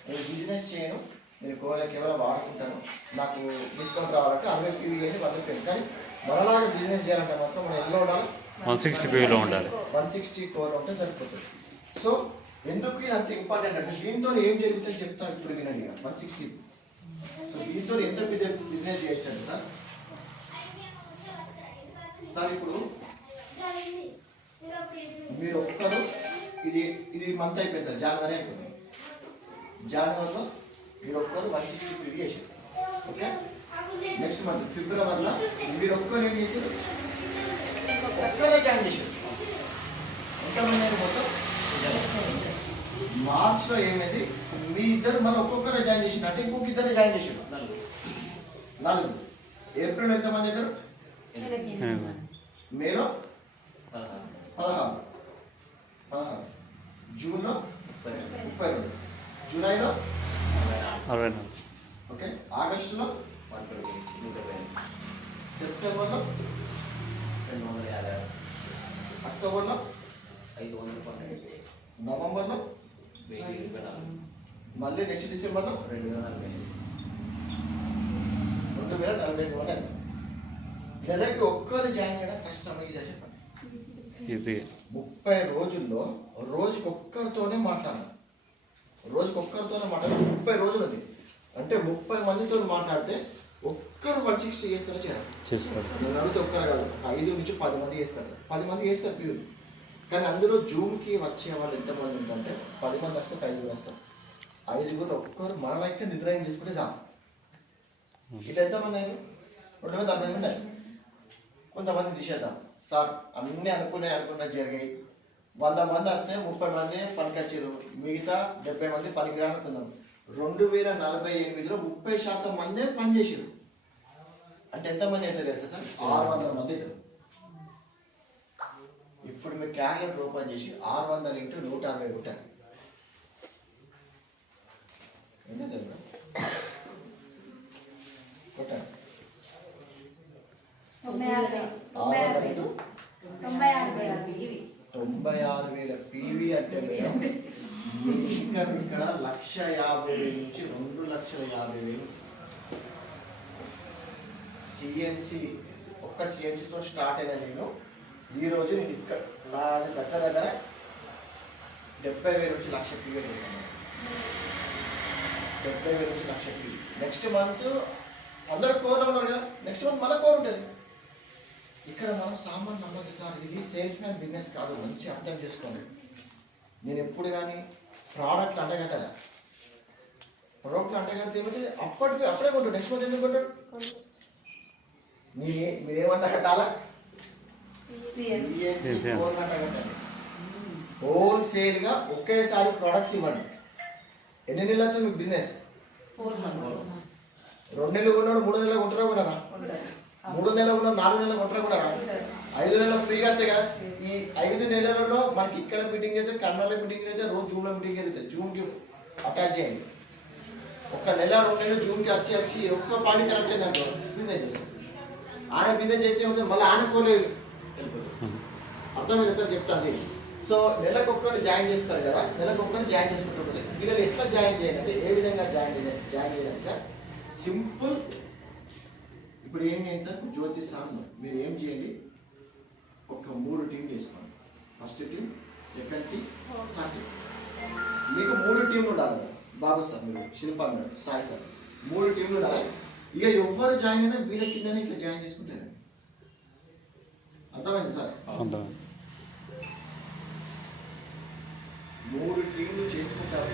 నేను బిజినెస్ చేయను, నేను కేవలం వాడుకుంటాను, నాకు డిస్కౌంట్ రావాలంటే 60 పీవీ అని 100 పీవీ. కానీ మనలాగా బిజినెస్ చేయాలంటే మాత్రం మనం ఎందులో ఉండాలి, 160 పీవీలో ఉండాలి, 160 కోర్ ఉంటే సరిపోతుంది. సో ఎందుకు ఇది అంత ఇంపార్టెంట్ అంటే దీంతో ఏం జరుగుతుందో చెప్తా, ఇప్పుడు వినండి. 160, సో దీంతో ఎంత బిజినెస్ చేయొచ్చు అంటే సార్, ఇప్పుడు మీరు ఒక్కరు ఇది మంత్ అయిపోయింది సార్, జనవరి అయిపోయింది, జనవరిలో మీరు ఒక్కరు 160 పీవీ చేశారు, ఓకే. నెక్స్ట్ మంత్ ఫిబ్రవరిలో మీరు ఒక్కరు ఏం చేశారు, ఒక్కరే జాయిన్ చేశారు, ఎంతమంది మొత్తం. మార్చ్లో ఏమైంది, మీ ఇద్దరు మళ్ళీ ఒక్కొక్కరే జాయిన్ చేసిండు అంటే ఇంకొక ఇద్దరు జాయిన్ చేసారు, 4. ఏప్రిల్ ఎంతమంది ఇద్దరు, మేలో 16, జూన్లో 32, జూలైలో 64, ఓకే, ఆగస్టులో సెప్టెంబర్లో 250, అక్టోబర్లో 512, నవంబర్లో 1024, మళ్ళీ నెక్స్ట్ డిసెంబర్లో 2040. 2040 ఉన్నాయి. నెలకి ఒక్కరు జాయిన్ చేయడం కష్టం. ఈజీ చెప్పండి. ఇది 30 రోజుల్లో రోజుకి ఒక్కరితోనే మాట్లాడాలి. రోజుకి ఒక్కరితోనే మాట్లాడాలి. 30 రోజులు ఉంది అంటే 30 మందితో మాట్లాడితే ఒక్కరు 160 చేస్తారో చేయాలి. చేస్తారు. నేను అడిగితే ఒక్కరు కాదు, 5 నుంచి 10 మంది చేస్తారు. 10 మంది చేస్తారు ప్యూర్. కానీ అందులో జూమ్కి వచ్చే వాళ్ళు ఎంతమంది ఉంటుందంటే 10 మంది వస్తే 5 వస్తారు. 5 ఒక్కరు మన లైక్ నిర్ణయం తీసుకుంటే చాలు. ఇట్లా ఎంతమంది అయ్యారు? 240 మంది. కొంతమంది తీసేద్దాం సార్, అన్నీ అనుకున్నట్టు జరిగాయి. 100 మంది వస్తే 30 మంది పనికొచ్చారు, మిగతా 70 మంది పనికిరా అనుకుందాం. 2048లో 30% మందే పనిచేసారు. అంటే ఎంతమంది అయితే తెలుసా సార్? 600 మంది అవుతారు. ఇప్పుడు మీరు క్యాలెండర్ ఓపెన్ చేసి 600 × 160 కొట్టాను. ఎంత తెలుసా? కొట్టాను 96,000 పీవీ అంటే మీ ఇన్కమ్ ఇక్కడ 1,50,000 నుంచి 2,50,000. సిఎన్సి ఒక్క సిఎన్సితో స్టార్ట్ అయిన నేను ఈరోజు నేను ఇక్కడ నా దగ్గర 70,000 నుంచి 1,00,000 పీవీ చేశాను. 70,000 నుంచి 1,00,000 పీవీ. నెక్స్ట్ మంత్ అందరూ కోర్లో ఉన్నారు కదా, నెక్స్ట్ మంత్ మన కోర్ ఉంటుంది. ఇక్కడ మనం సామాన్లు నమ్మదు సార్. ఇది సేల్స్ మ్యాన్ బిజినెస్ కాదు, మంచి అర్థం చేసుకోండి. నేను ఎప్పుడు కానీ ప్రోడక్ట్లు అంటగట్టదా. ప్రోడక్ట్లు అంటగడితే ఏమవుతుంది? అప్పుడే కొంటాడు, నెక్స్ట్ మంత్ ఎందుకు కొంటాడు? మీరేమంట కట్టాలా? అంటగట్టండి. హోల్సేల్గా ఒకేసారి ప్రొడక్ట్స్ ఇవ్వండి. ఎన్ని నెలలు అవుతుంది మీకు బిజినెస్? 4 months. 2 నెలలు కొన్నాడు, 3 నెలలు కొంటారా కొన్నారా? 3 నెలలు కొన్నాడు, 4 నెలలు కొంటారా కొన్నారా? 5 నెలలు ఫ్రీగా వస్తాయి కదా. ఈ 5 నెలలలో మనకి ఇక్కడ మీటింగ్ అయితే, కన్నడలో మీటింగ్ అయితే, రోజు జూమ్లో మీటింగ్ అయితే జూమ్కి అటాచ్ చేయండి. 1 నెల 2 నెలలు జూమ్కి వచ్చి ఒక్క పాయింట్ కరెక్ట్ అయిందంటో బిజినెస్ చేస్తాం. ఆయన బిజినెస్ చేసే మళ్ళీ ఆనుకోలేదు. అర్థమైంది సార్ చెప్తాను. సో నెలకు ఒక్కరిని జాయిన్ చేస్తారు కదా, నెలకు ఒక్కరిని జాయిన్ చేసుకుంటుంటారు. వీళ్ళని ఎట్లా జాయిన్ చేయాలి అంటే ఏ విధంగా జాయిన్ చేయాలి సార్? సింపుల్. ఇప్పుడు ఏం చేయండి సార్, జ్యోతి సాంగ్ మీరు ఏం చేయండి, ఒక 3 టీంలు వేసుకోండి. First team, second team, third team. మీకు 3 టీంలు ఉండాలి. బాబు సార్, మీరు శిల్పా మేడం, సాయి సార్, 3 టీంలు ఉండాలి. ఇక ఎవరు జాయిన్ అయినా వీళ్ళ కిందనే ఇట్లా జాయిన్ చేసుకుంటారు. అర్థమైంది సార్? 3 టీంలు చేసుకుంటారు.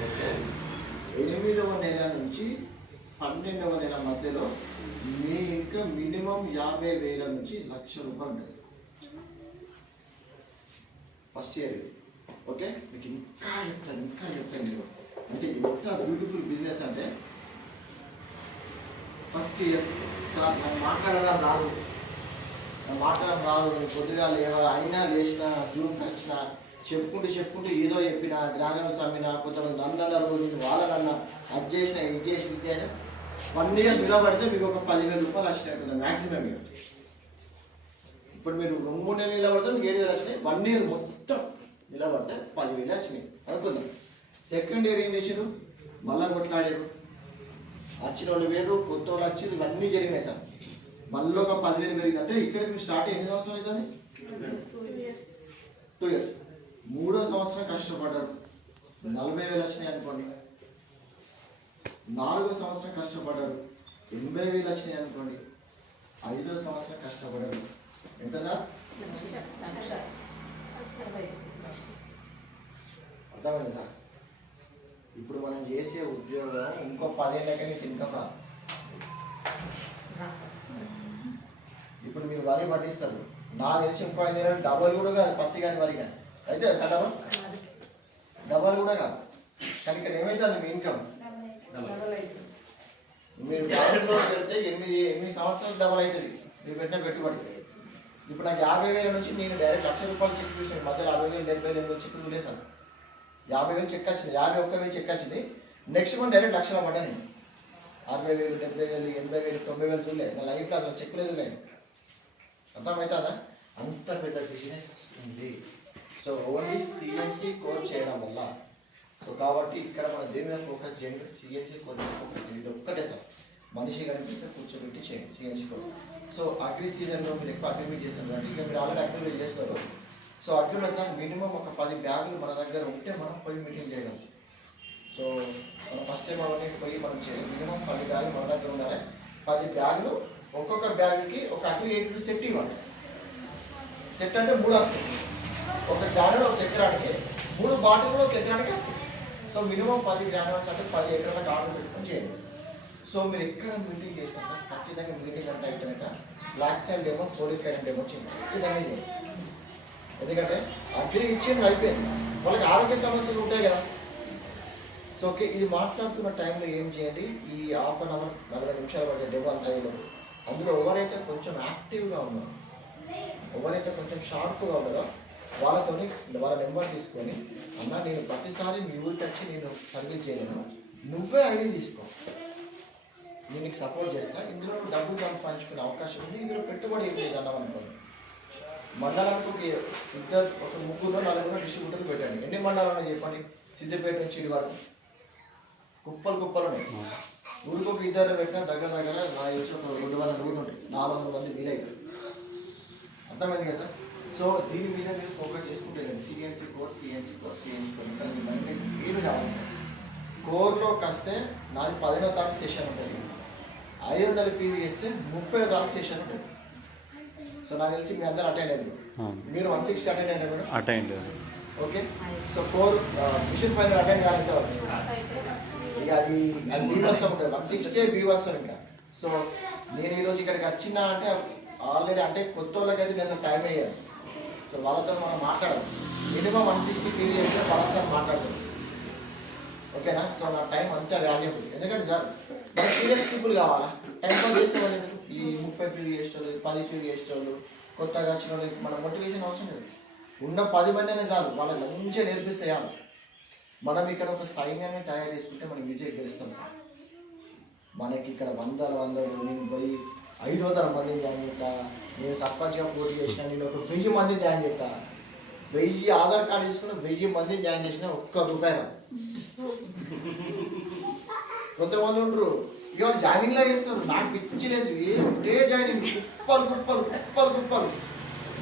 8వ నెల నుంచి 12వ నెల మధ్యలో మీ ఇన్కమ్ మినిమం 50,000 నుంచి 1,00,000 రూపాయలు ఉంటుంది సార్. ఫస్ట్ ఇయర్ ఇది. ఓకే, మీకు ఇంకా చెప్తాను మీరు. అంటే ఎంత బ్యూటిఫుల్ బిజినెస్ అంటే, ఫస్ట్ ఇయర్ సార్ నాకు మాట్లాడడం రాదు, నేను కొద్దిగా అయినా లేచిన జూమ్ కలిసిన చెప్పుకుంటూ ఏదో చెప్పిన, జ్ఞానం సమ్మిన, కొంతమంది నన్ను అన్నారు, నేను వాళ్ళనన్నా, అది చేసిన, ఇది చేసిన. 1 ఇయర్ నిలబడితే మీకు ఒక 10,000 రూపాయలు వచ్చినట్టు మ్యాక్సిమం. ఇక ఇప్పుడు మీరు 2-3 నెలలు నిలబడితే మీకు 7,000 వచ్చినాయి. 1 ఇయర్ మొత్తం నిలబడితే 10,000 వచ్చినాయి అనుకుందాం. సెకండ్ ఇయర్ ఏం చేసారు? మళ్ళా కొట్లాడారు. వచ్చిన వాళ్ళు వేరు, కొత్త వాళ్ళు వచ్చి, ఇవన్నీ జరిగినాయి సార్. మళ్ళీ ఒక 10,000 పెరిగింది. అంటే ఇక్కడ మీరు స్టార్ట్ ఎన్ని సంవత్సరాలు అవుతుంది? 2 years. 3వ సంవత్సరం కష్టపడ్డారు, 40,000 వచ్చినాయి అనుకోండి. 4వ సంవత్సరం కష్టపడ్డారు, 80,000 వచ్చినాయి అనుకోండి. 5వ సంవత్సరం కష్టపడ్డారు, ఎంత సార్? అర్థమైంది సార్? ఇప్పుడు మనం చేసే ఉద్యోగం ఇంకో 10 ఏళ్ళకే నీకు ఇన్కమ్ రాదు. ఇప్పుడు మీరు వరి పట్టిస్తారు, నాకు తెలిసి ఇంకో 5 ఏళ్ళు డబల్ కూడా కాదు, పత్తి కానీ వరి కానీ అయితే సార్ డబల్ కూడా కాదు. కానీ ఇక్కడ ఏమవుతుంది మీ ఇన్కమ్? మీరు బ్యాంకులో పెడితే 8 సంవత్సరాలు డబల్ అవుతుంది మీరు పెట్టిన పెట్టుబడి. ఇప్పుడు నాకు 50,000 నుంచి నేను డైరెక్ట్ 1,00,000 రూపాయలు చెక్ చూసాను. మధ్యలో 60,000, 70,000 చెక్కులు లేసాను. 50,000 చెక్ వచ్చింది, 51,000 చెక్ వచ్చింది. నెక్స్ట్ మంత్ డైరెక్ట్ 1,00,000 పడ్డాను. 60,000, 70,000, 80,000, 90,000 చూడలేదు. నా లైఫ్లో అసలు చెక్ లేదు. నేను అర్థమవుతుందా? అంత పెద్ద బిజినెస్ ఉంది. సో ఓన్లీ సిఎన్సి కోర్ చేయడం వల్ల. సో కాబట్టి ఇక్కడ మన దేని మీద ఫోకస్ చేయండి, సిఎన్సి కోర్ మీద ఫోకస్ చేయండి. ఒక్కటే సార్ మనిషి కనిపిస్తే కూర్చోబెట్టి చేయండి సిఎన్సి కోర్. సో అగ్రి సీజన్లో మీరు ఎక్కువ అగ్రిమెంట్ చేస్తారు కాబట్టి ఇక మీరు ఆల్రెడీ అగ్రిమెంట్ చేస్తారు. సో అగ్రిలో సార్ మినిమం ఒక 10 బ్యాగులు మన దగ్గర ఉంటే మనం పోయి మీటింగ్ చేయగలం. సో మనం ఫస్ట్ టైం అవన్నీ పోయి మనం చేయాలి. మినిమం 10 బ్యాగులు మన దగ్గర ఉండాలి. 10 బ్యాగులు ఒక్కొక్క బ్యాగుకి ఒక అగ్రిగేట్ సెట్ ఇవ్వండి. సెట్ అంటే 3 వస్తాయి. ఒక గ్రానులు ఒక ఎకరానికి, 3 బాటిల్ కూడా ఒక ఎకరానికి వస్తాయి. సో మినిమం 10 గ్రానుల్స్ అంటే 10 ఎకరాలకు ఆర్డర్ పెట్టుకొని చేయండి. సో మీరు ఎక్కడ మీటింగ్ చేసినా సార్ ఖచ్చితంగా మీటింగ్ అంతా అయిపోయాక బ్లాక్ సైడ్ డేమో ఫోలిక్ ఐరన్ డేమో వచ్చింది ఖచ్చితంగా చేయండి. ఎందుకంటే అగ్రి ఇచ్చింది అయిపోయింది, వాళ్ళకి ఆరోగ్య సమస్యలు ఉంటాయి కదా. సో ఓకే, ఇది మాట్లాడుతున్న టైంలో ఏం చేయండి, ఈ హాఫ్ అన్ అవర్ 40 నిమిషాల వరకు డెమో అంతా అయ్యలేదు. అందులో ఎవరైతే కొంచెం యాక్టివ్గా ఉన్నారో, ఎవరైతే కొంచెం షార్ప్గా ఉన్నారో వాళ్ళతోని వాళ్ళ నెంబర్ తీసుకొని, అన్న నేను ప్రతిసారి మీ ఊరికి వచ్చి నేను సర్వీస్ చేయలేను, నువ్వే ఐడి తీసుకో, నేను నీకు సపోర్ట్ చేస్తా, ఇందులో డబ్బులు సంపాదించుకునే అవకాశం ఉంది, ఇందులో పెట్టుబడి ఏం లేదు అన్నాం అనుకోండి. మండలానికి ఒక 3-4 డిస్ట్రిబ్యూటర్లు పెట్టండి. ఎన్ని మండలాలు చెప్పండి? సిద్దిపేట నుంచి ఇటు వరకు కుప్పలు ఉన్నాయి. ఊరికి ఒక 2 పెట్టినా దగ్గర నా వచ్చి ఒక 200 ఊళ్ళు ఉంటాయి, 400 మంది వీలవుతారు. అర్థమైంది కదా సార్? సో దీని మీద మీరు ఫోకస్ చేసుకుంటే సిఎన్సి కోర్ ఏమి రావాలి సార్. కోర్లోకి వస్తే నాది 10వ తారీఖు సెషన్ ఉంటుంది, 500 పీవీ చేస్తే 30వ తారీఖు సెషన్ ఉంటుంది. సో నాకు తెలిసి మీ అందరూ అటెండ్ అయ్యారు, మీరు 160 అటెండ్ అయ్యారు attend. Okay, so core mission final attend కాలంటే ఇక అది బీవస్ ఉంటుంది, 160 బీవస్ ఇంకా. సో నేను ఈరోజు ఇక్కడికి వచ్చినా అంటే ఆల్రెడీ అంటే కొత్త వాళ్ళకైతే నేను అసలు టైం అయ్యాను. సో వాళ్ళతో మనం మాట్లాడాలి, మినిమం 160 పీవీ చేస్తే వాళ్ళతో మాట్లాడతాం. ఓకేనా? సో నా టైం అంతా వాల్యుబుల్. ఎందుకంటే సార్ మనకు సీరియస్ పీపుల్ కావాలా, టైం పాస్ చేసేవాళ్ళు ఎందుకు? ఈ 30 పీవీ చేసేవాళ్ళు, 10 పీవీ చేసేవాళ్ళు, కొత్తగా వచ్చిన వాళ్ళకి మన మోటివేషన్ అవసరం లేదు. ఉన్న 10 మంది అనేది చాలు, వాళ్ళని మంచిగా నేర్పిస్తే చాలు. మనం ఇక్కడ ఒక సైన్యాన్ని తయారు చేసుకుంటే మనం విజయం గెలుస్తాం సార్. మనకి ఇక్కడ వందలు నేను పోయి 500 మందిని జాయిన్ చేస్తా, నేను సర్పంచ్గా పోటీ చేసిన నేను ఒక 1000 మందిని జాయిన్ చేస్తా, 1000 ఆధార్ కార్డు తీసుకుని 1000 మందిని జాయిన్ చేసిన ₹1 కొంతమంది ఉంటారు ఇవాళ జాయినింగ్లా చేస్తారు, నాకు పిచ్చి లేదు, ఏ జాయినింగ్ కుప్పలు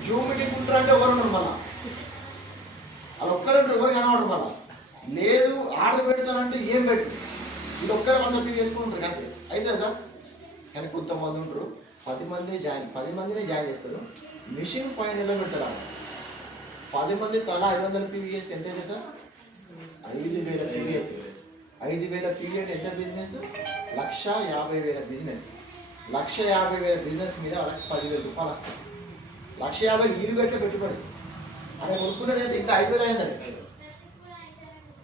జూమ్ మీటింగ్ ఉంటారు అంటే ఎవరు ఉన్నారు మళ్ళా, వాళ్ళు ఒక్కరు ఎవరు కనబడరు మళ్ళా. లేదు ఆర్డర్ పెడతారంటే ఏం పెట్టు, ఇది ఒక్కరు 100 పీవీ వేసుకుంటారు అంతే అయితే సార్. కానీ కొంతమంది ఉంటారు 10 మందిని జాయిన్ చేస్తారు, మిషన్ ఫైనల్లో పెడతారు. 10 మంది తలా 500 పీవీ చేస్తే ఎంత అయితే సార్? 5,000 పీవీ. 5,000 పీవీ అంటే ఎంత బిజినెస్? 1,50,000 బిజినెస్. 1,50,000 బిజినెస్ మీద వాళ్ళకి 10,000 రూపాయలు వస్తాయి. 1,50,000 వీలు పెట్టే పెట్టుబడి. ఆయన కొనుక్కున్నది అయితే ఇంకా 5,000 అయిందండి,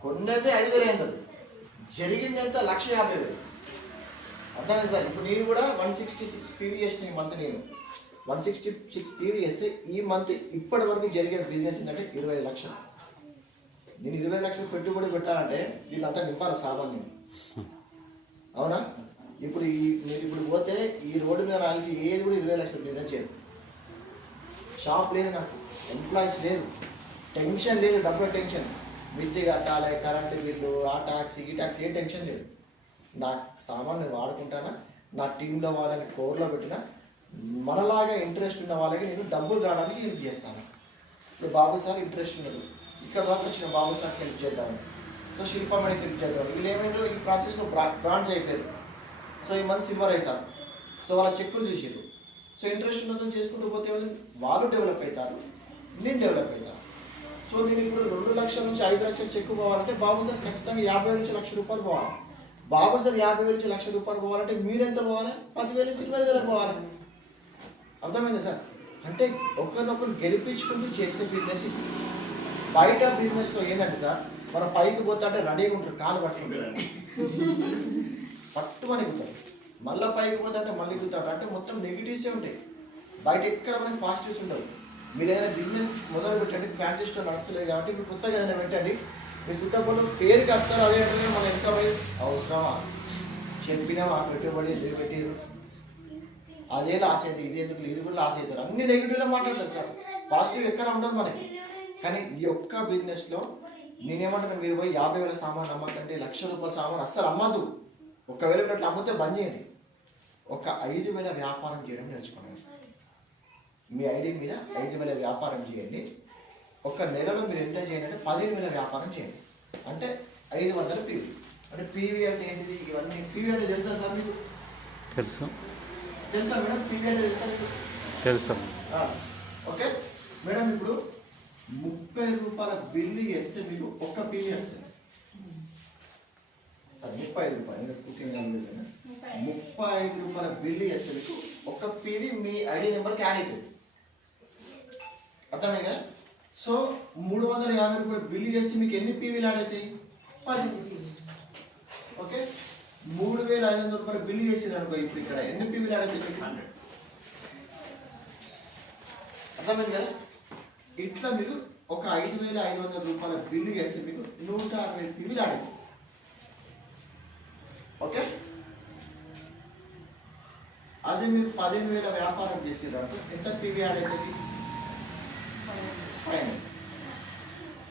కొన్నైతే 5,000 అయిందండి, జరిగింది ఎంత? 1,50,000. అర్థమైంది సార్? ఇప్పుడు నేను కూడా 166 పీవీ చేసిన ఈ మంత్, నేను 166 పీవీ చేస్తే ఈ మంత్ ఇప్పటి వరకు జరిగే బిజినెస్ ఏంటంటే 20 లక్షలు. నేను 20 లక్షలు పెట్టుబడి పెట్టాలంటే వీళ్ళంతా నింపాలి సామాన్యం, అవునా? ఇప్పుడు మీరు ఇప్పుడు పోతే ఈ రోడ్డు మీద రాల్సి ఏది కూడా 20 లక్షలు బిజినెస్ చేయదు. షాప్ లేదు, నాకు ఎంప్లాయీస్ లేదు, టెన్షన్ లేదు, డబ్బుల టెన్షన్, విద్య కట్టాలి, కరెంటు బిల్లు, ఆ ట్యాక్స్ ఈ ట్యాక్స్, ఏ టెన్షన్ లేదు. నా సామాన్ నేను వాడుకుంటానా, నా టీంలో వాళ్ళని కోర్లో పెట్టినా, మనలాగా ఇంట్రెస్ట్ ఉన్న వాళ్ళకి నేను డబ్బులు రావడానికి హెల్ప్ చేస్తాను. ఇప్పుడు బాబు సార్ ఇంట్రెస్ట్ ఉన్నారు, ఇక్కడ దాకా వచ్చిన బాబు సార్కి హెల్ప్ చేద్దామని, సో శిల్పమణికి హెల్ప్ చేద్దామని, వీళ్ళు ఏమైనా ఈ ప్రాసెస్లో బ్రాండ్స్ అయిపోయారు. సో ఈ మంత్ సిల్వర్ అవుతారు, సో వాళ్ళ చెక్కులు చూసారు. సో ఇంట్రెస్ట్ ఉన్నదో చేసుకుంటూ పోతే వాళ్ళు డెవలప్ అవుతారు, నేను డెవలప్ అవుతాను. సో నేను ఇప్పుడు 2 లక్షల నుంచి 5 లక్షలు చెక్కు పోవాలంటే బాబు సార్ ఖచ్చితంగా 50,000 నుంచి ₹1,00,000 పోవాలి. బాబు సార్ 50,000 నుంచి ₹1,00,000 పోవాలంటే మీరెంత పోవాలి? 10,000 నుంచి 20,000 పోవాలి. అర్థమైంది సార్? అంటే ఒకరినొకరు గెలిపించుకుంటూ చేసే బిజినెస్ ఇది. బయట బిజినెస్లో ఏంటంటే సార్, మనం పైకి పోతుంటే రెడీగా ఉంటారు, కాలు పట్టుమని ఎక్కుతారు, మళ్ళీ పైకి పోతుంటే మళ్ళీ ఎక్కుతారు, అంటే మొత్తం నెగిటివ్సే ఉంటాయి. బయట ఎక్కడ మనకి పాజిటివ్స్ ఉండవు. మీరు ఏదైనా బిజినెస్ మొదలు పెట్టండి, ఫ్యాన్సీ స్టోర్ నడుస్తలేదు కాబట్టి మీరు కొత్తగా ఏదైనా పెట్టండి, మీ చుట్టపళ్ళు పేరుకి వస్తారు, అదే అంటే మనం ఎంత పోయి అవసరమా చెప్పినామా పెట్టుబడి ఎందుకు పెట్టారు? అదే లాస్ అవుతుంది, ఇది ఎందుకు, ఇది కూడా లాస్ అవుతారు, అన్ని నెగిటివ్లో మాట్లాడతారు సార్. పాజిటివ్ ఎక్కడ ఉండదు మనకి. కానీ ఈ ఒక్క బిజినెస్లో నేనేమంటాను, మీరు పోయి 50,000 సామాన్ అమ్మకంటే ₹1,00,000 సామాన్ అస్సలు అమ్మద్దు. ఒకవేళ మీరు అట్లా అమ్మితే బంద్ చేయండి. ఒక 5,000 వ్యాపారం చేయడం నేర్చుకోండి. మీ ఐడి మీద 5,000 వ్యాపారం చేయండి. ఒక నెలలో మీరు ఎంత చేయండి అంటే 15,000 వ్యాపారం చేయండి. అంటే 500 పీవీ. అంటే పీవీ అంటే ఏంటిది, ఇవన్నీ పీవీ అంటే తెలుసా సార్ మీకు? తెలుసా మేడం? పీవీ అంటే తెలుసా మీకు? తెలుసు. ఓకే మేడం, ఇప్పుడు ₹30 బిల్లు వేస్తే మీకు ఒక్క పీవీ వస్తుంది సార్. ₹35 బిల్లు వేస్తే మీకు ఒక్క పీవీ మీ ఐడి నెంబర్కి యాడ్ అవుతుంది. అర్థమే కదా? సో ₹350 బిల్లు చేసి మీకు ఎన్ని పీవీలు యాడ్ అవుతాయి? 10. ఓకే, ₹3,500 బిల్లు చేసింది అనుకో, ఇప్పుడు ఇక్కడ ఎన్ని పీవీలు యాడ్ అవుతాయి? 100. అర్థమైంది కదా? ఇట్లా మీరు ఒక ₹5,500 బిల్లు చేస్తే మీకు 160 పీవీలు యాడ్ అవుతాయి. ఓకే, అదే మీరు 15,000 వ్యాపారం చేసేటప్పుడు ఎంత పీవీ యాడ్ అవుతుంది?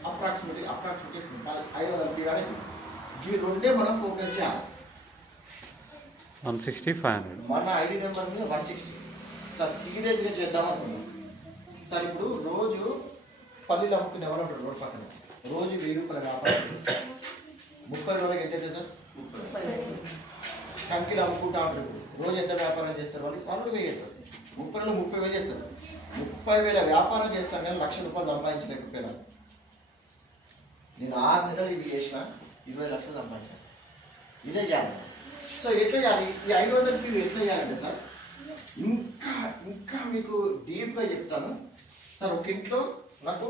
అప్రాక్సిమేట్లీ 500 పీవీ యాడ్ అవుతుంది. ఈ రెండే మనం ఫోకస్ చేయాలి. 160, 500. మన ఐడి నెంబర్ మీద 160. సార్ సీరియస్గా చేద్దాం అనుకున్నాం సార్. ఇప్పుడు రోజు పల్లీలు అమ్ముకుని ఎవరు ఉంటారు రోడ్ పక్కన, రోజు ₹1000 వ్యాపారం, 30 రోజులకి ఎంత అవుతుంది సార్? 30. కంకిలు అమ్ముకుంటా ఉంటారు, రోజు ఎంత వ్యాపారం చేస్తారు వాళ్ళు? 10,000 అవుతారు. 30 రోజులు 30,000 చేస్తారు. 30,000 వ్యాపారం చేస్తాను నేను ₹1,00,000 సంపాదించలేకపోయినా. నేను 6 నెలలు ఇది చేసిన 20 లక్షలు సంపాదించాను. ఇదే చేయాలి. సో ఎట్లా చేయాలి? ఈ 500 పీవీ ఎట్లా చేయాలంటే సార్, ఇంకా మీకు డీప్గా చెప్తాను సార్. ఒక ఇంట్లో నాకు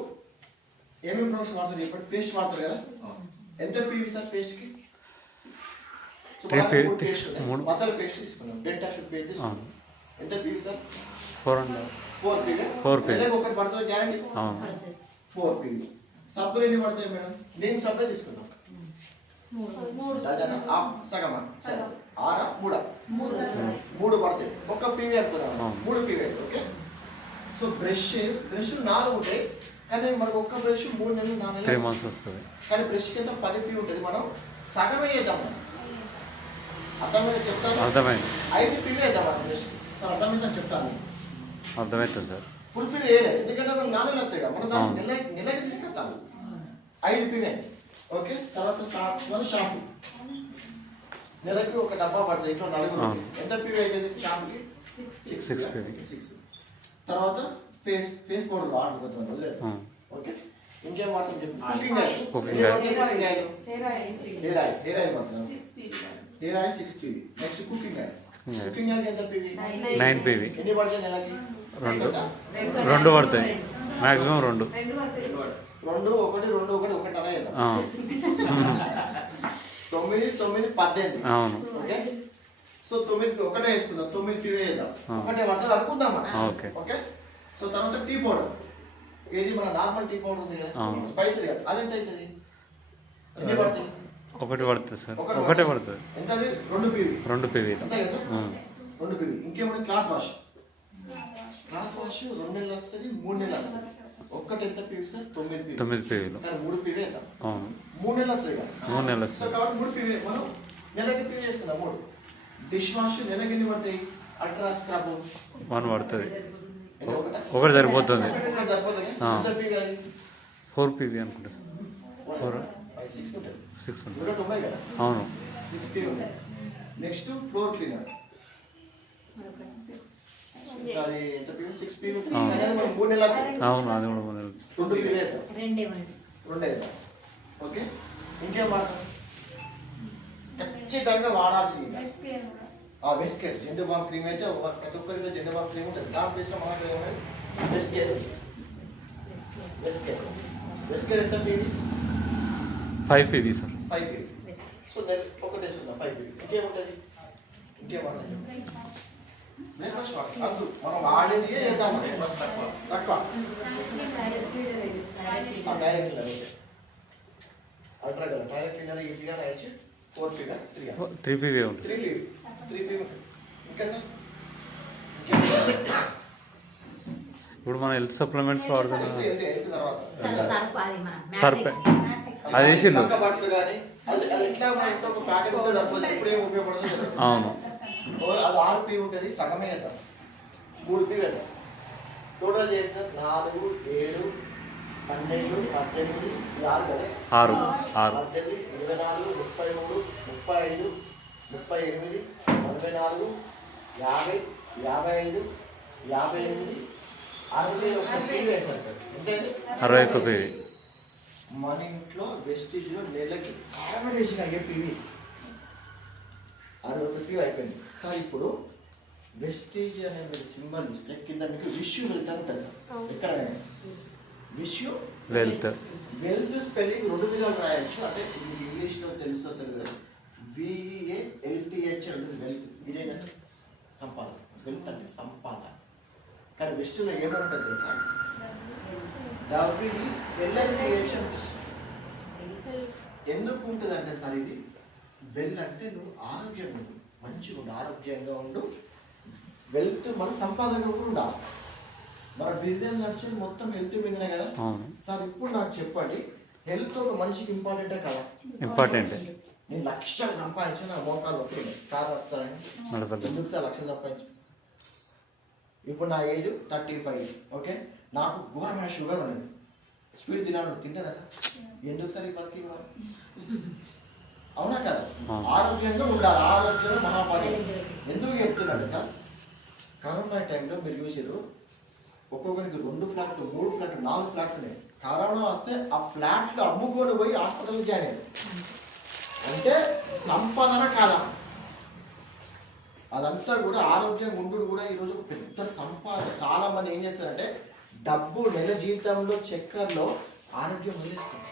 ఏమేమి ప్రొడక్ట్స్ వాడతారు చెప్పండి. పేస్ట్ వాడతారు కదా, ఎంత పీవీ సార్ పేస్ట్కి? మతల పేస్ట్ తీసుకున్నాం, డెంటాషిడ్ పేస్ట్ తీసుకున్నాం. ఎంత పీవీ సార్? 4 పీవీ. ఒకటి పడుతుంది గ్యారంటీ. 4 పీవీ. సబ్బులు ఎన్ని పడతాయి మేడం? నేను సబ్బే తీసుకున్నాను. సగమా? 3 పడతాయి. ఒక్క పీవీ అనుకున్నాను, 3 పీవీ అయితే ఓకే. సో బ్రష్ 4 ఉంటాయి, కానీ మనకు ఒక్క బ్రష్ 3 నెలలు 4 నెలలు వస్తుంది. కానీ బ్రష్కి ఎంత 10 పీవీ ఉంటుంది, మనం సగమే వేద్దాం. అర్థమైంది చెప్తాను. అర్థమైంది. 5 పీవీ వేద్దాం మన బ్రష్కి సార్. అర్థమైందని చెప్తాను. అర్థమవుతుంది సార్. ఫుల్ పీవీ వేయలేదు, ఎందుకంటే మనం 4 నెలలు వస్తాయి కదా, మనం దాన్ని నెలకి తీసుకెళ్తాను. 5 పీవీ ఓకే. తర్వాత షాంపూ నెలకి ఒక డబ్బా పడుతుంది, ఇంట్లో 4. ఎంత పీవీ అవుతుంది షాంపూకి? 6. తర్వాత ఫేస్ పౌడర్ వాడుకుంటాం వదిలేదు. ఓకే, ఇంకేం వాడతాం చెప్పి? Cooking oil. హెయిర్ ఆయిల్ వాడతాం. Hair oil 6 PV. Next cooking oil. Cooking oil ఎంత పీవీ? 9 పీవీ. ఎన్ని పడతాయి నెలకి? 2 పడతాయి మ్యాక్సిమం. 2 1 1.5 వేద్దాం. 9 9 18. అవును. ఓకే, సో 9 ఒకటే వేసుకుందాం, 9 పీవీ వేద్దాం. ఒకటే పడుతుంది అనుకుందాం మనం. ఓకే, సో తర్వాత టీ పౌడర్. ఏది మన నార్మల్ టీ పౌడర్ ఉంది కదా, స్పైసీ కదా, అది ఎంత అవుతుంది? ఎన్ని పడుతుంది? 1 పడుతుంది సార్. ఒకటే పడుతుంది. ఎంత? 2 పీవీ. 2 పీవీ అంతే కదా సార్? 2 పీవీ. ఇంకేముంది? Cloth wash. 2 నెలలు వస్తుంది, 3 నెలలు వస్తుంది. ఒక్కటి ఎంత పీవీ సార్? 9 పీవీలు. కానీ 3 పీవీ అవుతాం. 3 నెలలు వస్తుంది కదా, 3 నెలలు వస్తుంది. సో కాబట్టి 3 పీవీ మనం నెలకి పీవీ చేసుకున్నాం. 3 డిష్ వాష్ నెలకి ఎన్ని పడతాయి? అల్ట్రా స్క్రబ్ 1 పడుతుంది. ఒకటి సరిపోతుంది. 4 పీవీ అనుకుంటా. 6 ఉంటుంది. 6 ఉంటుంది. 190 కదా. అవును. 6 పీవీ. Next floor cleaner. అది ఎంత పీవీ? 6 పీవీ. 3 నెలలు. అవును, అది కూడా 3 నెలలు. 2 పీవీ అవుతాం. 2 అవుతాం. ఓకే, ఇంకేం వాడతాం? ఖచ్చితంగా వాడాల్సింది వెస్కేర్. జెండు బామ్ క్రీమ్ అయితే ప్రతి ఒక్కరిలో జెండు బామ్ క్రీమ్ ఉంటుంది. దాని ప్లేస్ మనకు వెస్కేర్. ఎంత PV? 5 PV sir. 5 PV. So ఒకటి వేసుకుందాం 5 పీవీ. ఇంకేముంటుంది? Breakfast water. అందుకు మనం వాడేది చేద్దాము తక్కువ. Direct cleaner. అల్ట్రా కదా డైరెక్ట్ క్లీనర్. ఈ క్లీనర్ అయ్యి 4 పీవీ. 3 పీవీ ఉంటుంది. 3 పీవీ. ఇంకా సార్ ఇప్పుడు మనం హెల్త్ సప్లిమెంట్స్ వాడుతున్నాం. హెల్త్ తర్వాత సర్ఫ్ అది మన సర్పే అది వేసిండు. పక్క బట్టలు కానీ అది ఎట్లా మన ఇంట్లో ఒక ప్యాకెట్ ఉంటే సరిపోతుంది. ఎప్పుడేం ఉపయోగపడదు తెలియదు. అవును. అది 6 పీ ఉంటుంది, సగమే కదా 3 పీ కదా. టోటల్ చేయండి సార్. 4, 7, 12, 18, 6 కదా. 6 18, 24, 33, 35, 38, 44, 50, 55, 58, 61 పీ వేసారు సార్. అంతేండి 61 పీవీ. మన ఇంట్లో వెస్టిజ్లో నెలకి యావరేజ్గా అయ్యే పీవీ 61 పీవీ అయిపోయింది సార్. ఇప్పుడు వెస్టిజ్ అనే మీరు సింబల్ ఇస్తే కింద మీకు విష్యూ వెళ్తా ఉంటుంది సార్. ఎక్కడైనా విష్యూ వెల్త్ స్పెల్లింగ్ 2 విధాలు రాయొచ్చు. అంటే ఇది ఇంగ్లీష్లో తెలుసో తెలియదు. VEALTH ఉంటుంది వెల్త్. ఇదేంటంటే సంపాదన. వెల్త్ అంటే సంపాదన. కానీ వెస్టిజ్లో ఏమంటుంది తెలుసా? WELTH ఎందుకు ఉంటుంది అంటే సార్ ఇది వెల్ అంటే నువ్వు ఆరోగ్యంగా ఉండు, మంచిగా ఉండు, ఆరోగ్యంగా ఉండు. వెల్త్ మన సంపాదనగా కూడా ఉండాలి. మన బిజినెస్ నడిచేది మొత్తం హెల్త్ మీదనే కదా సార్. ఇప్పుడు నాకు చెప్పండి, హెల్త్ ఒక మనిషికి ఇంపార్టెంటే కదా? ఇంపార్టెంట్. నేను 1,00,000 సంపాదించి నా మోకాలు వస్తుంది కారు వస్తారని ఎందుకు సార్ 1,00,000 సంపాదించి? ఇప్పుడు నా ఏజ్ 35. ఓకే, నాకు ఘోరమైన షుగర్ ఉన్నది. స్వీట్ తింటానా సార్? ఎందుకు సార్ ఈ బతికి? అవునా కదా? ఆరోగ్యంగా ఉండాలి. ఆరోగ్యంగా మహాపాఠం. ఎందుకు చెప్తున్నాడు సార్? కరోనా టైంలో మీరు చూసారు, ఒక్కొక్కరికి 2 ఫ్లాట్లు, 3 ఫ్లాట్లు, 4 ఫ్లాట్లు ఉన్నాయి. కరోనా వస్తే ఆ ఫ్లాట్లు అమ్ముకొని పోయి హాస్పిటల్ జాయిన్ అయ్యారు. అంటే సంపాదన కాదా? అదంతా కూడా ఆరోగ్యంగా ఉండు కూడా ఈరోజు ఒక పెద్ద సంపాదన. చాలా మంది ఏం చేస్తారంటే డబ్బు నెల జీవితంలో చక్కర్లో ఆరోగ్యం వదిలేస్తారు.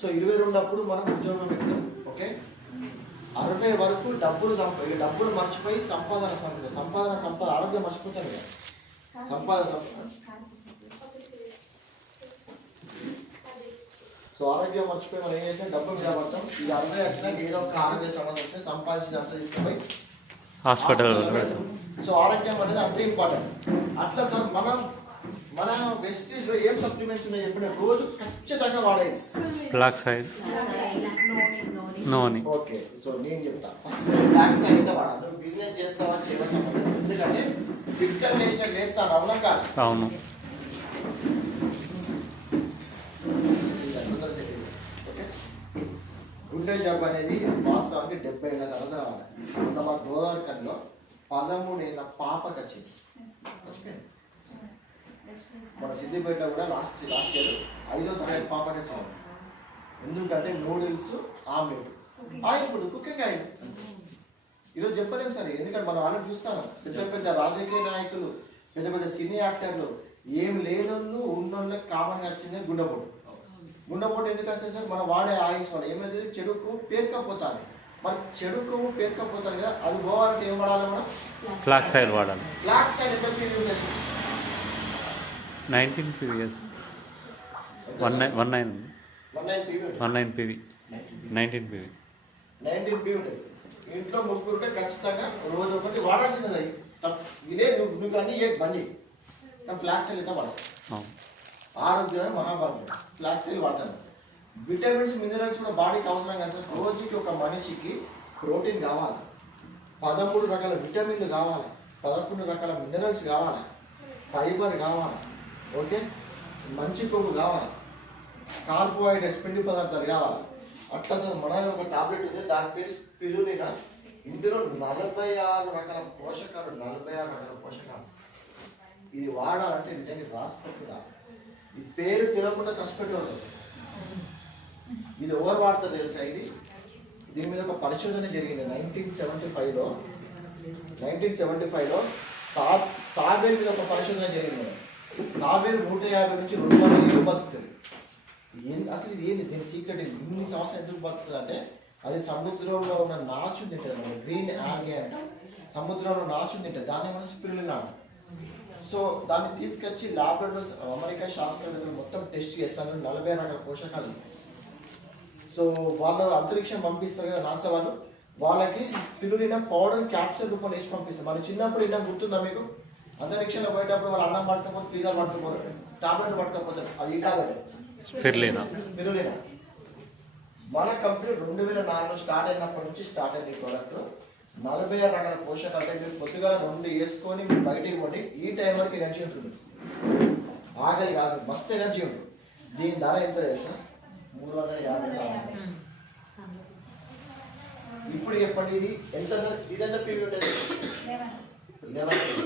సో 22 అప్పుడు మనం ఉద్యోగం పెట్టాం. ఓకే, 60 వరకు డబ్బులు మర్చిపోయి సంపాదన ఆరోగ్యం మర్చిపోతాను కదా. సో ఆరోగ్యం మర్చిపోయి మనం ఏం చేస్తాం? డబ్బు మీద పడతాం. ఇది 60 వచ్చినాక ఏదో ఒక ఆరోగ్య సమస్య వస్తే సంపాదించినంత తీసుకుపోయి హాస్పిటల్. సో ఆరోగ్యం అనేది అంతే ఇంపార్టెంట్. అట్లా సార్ మన వెస్టిజ్లో ఏం సప్లిమెంట్స్ ఉన్నాయి చెప్పిన రోజు ఖచ్చితంగా వాడేది. Black side noni. Okay, so నేను చెప్తా. ఫస్ట్ బ్లాక్ సైడ్ అయితే వాడాలి. బిజినెస్ చేస్తావా చేయవా సంబంధం. ఎందుకంటే విక్కలు లేచినట్టు లేస్తాను. అవునా కాదు? అవును. గుండె జబ్బు అనేది వాస్తవానికి 70 ఏళ్ళ తర్వాత రావాలి. మన గోదావరికంలో 13 ఏళ్ళ పాపకు వచ్చింది. మన సిద్దిపేటలో కూడా లాస్ట్ ఇయర్ 5వ తరగతి పాపకి వచ్చింది. ఎందుకంటే noodles, omelette, oil food, cooking oil. ఈరోజు చెప్పలేము సార్. ఎందుకంటే మనం వాళ్ళని చూస్తాను, పెద్ద రాజకీయ నాయకులు, పెద్ద సినీ యాక్టర్లు, ఏం లేనోళ్ళు ఉన్నోళ్ళకి కామన్గా వచ్చింది గుండెపోటు. గుండెపోటు ఎందుకు వస్తుంది సార్? మనం వాడే ఆయిల్స్ వల్ల ఏమైతే చెడు కొవ్వు పేరుకపోతాను. మరి చెడు కొవ్వు పేరుకపోతాను కదా, అది పోవాలంటే ఏం వాడాలి? మనం ఫ్లాక్స్ ఆయిల్ వాడాలి. ఫ్లాక్స్ ఆయిల్ ఎంత పీవీ ఉంటుంది? 19 పీవీ. 19 పీవీ. 19 పీవీ. 19 పీవీ ఉంటుంది. ఇంట్లో ముగ్గురు ఉంటే ఖచ్చితంగా రోజు ఒకటి వాడాల్సింది కదా. ఇదే నువ్వు అన్నీ బంద్ చేయి. ఫ్లాక్స్ ఆయిల్ అయితే వాడాలి. ఆరోగ్యమే మహాభాగ్యం. ఫ్లాక్స్ ఆయిల్ వాడతాను. విటమిన్స్, మినరల్స్ కూడా బాడీకి అవసరం కదా సార్. రోజుకి ఒక మనిషికి ప్రోటీన్ కావాలి, 13 రకాల విటమిన్లు కావాలి, 11 రకాల మినరల్స్ కావాలి, ఫైబర్ కావాలి, ఓకే, మంచి కొవ్వు కావాలి, కార్బోహైడ్రేట్స్, పిండి పదార్థాలు కావాలి. అట్లా సార్ మన ఒక టాబ్లెట్ ఉంది, దాని పేరు స్పిరులినా. ఇందులో 46 రకాల పోషకాలు. 46 రకాల పోషకాలు. ఇది వాడాలంటే నిజంగా రాసిపెట్టురా. ఈ పేరు తెలియకుండా కష్టపెట్టేవాళ్ళు. ఇది ఎవరు వాడుతుందో తెలుసా? దీని మీద ఒక పరిశోధన జరిగింది 1975లో. తాబేలు మీద ఒక పరిశోధన జరిగింది. తాబేలు 150 నుంచి 200 ఏళ్ళు బతుకుతుంది. అసలు ఇది ఏంది? దీని సీక్రెట్ ఇన్ని సంవత్సరాలు ఎందుకు బతుకుతుంది అంటే అది సముద్రంలో ఉన్న నాచుని తింటుంది. మన గ్రీన్ ఆల్గే అంటే సముద్రంలో నాచుని తింటుంది. దాన్ని మనం స్పిరులినా. సో దాన్ని తీసుకొచ్చి ల్యాబ్లో అమెరికా శాస్త్రవేత్తలు మొత్తం టెస్ట్ చేస్తారు. 40 రకాల పోషకాలు. సో వాళ్ళు అంతరిక్షం పంపిస్తారు కదా నాసా వాళ్ళు. వాళ్ళకి స్పిరులినా పౌడర్ క్యాప్సూల్ రూపంలో వేసి పంపిస్తాం. మన చిన్నప్పుడు ఇలా గుర్తుందా మీకు? అంతరిక్షంలో పోయేటప్పుడు వాళ్ళు అన్నం పట్టుకపోతే పిజ్జాలు పట్టుకోపోరు, టాబ్లెట్లు పట్టుకపోతారు. అది ఈ టాబ్లెట్ స్పిరులినా. మన కంపెనీ 2004లో స్టార్ట్ అయినప్పటి నుంచి స్టార్ట్ అయింది ఈ ప్రోడక్ట్. 46 రకాల పోషకాలు. అంటే మీరు పొద్దుగా 2 వేసుకొని మీరు బయటికి పోటీ ఈ టైం వరకు ఎనర్జీ ఉంటుంది. ఆకలి కాదు, మస్తు ఎనర్జీ ఉంటుంది. దీని ధర ఎంత తెలుసా? 350. ఇప్పుడు చెప్పండి ఇది ఎంత సార్? ఇదంతా పీవీ ఉంటుంది 11.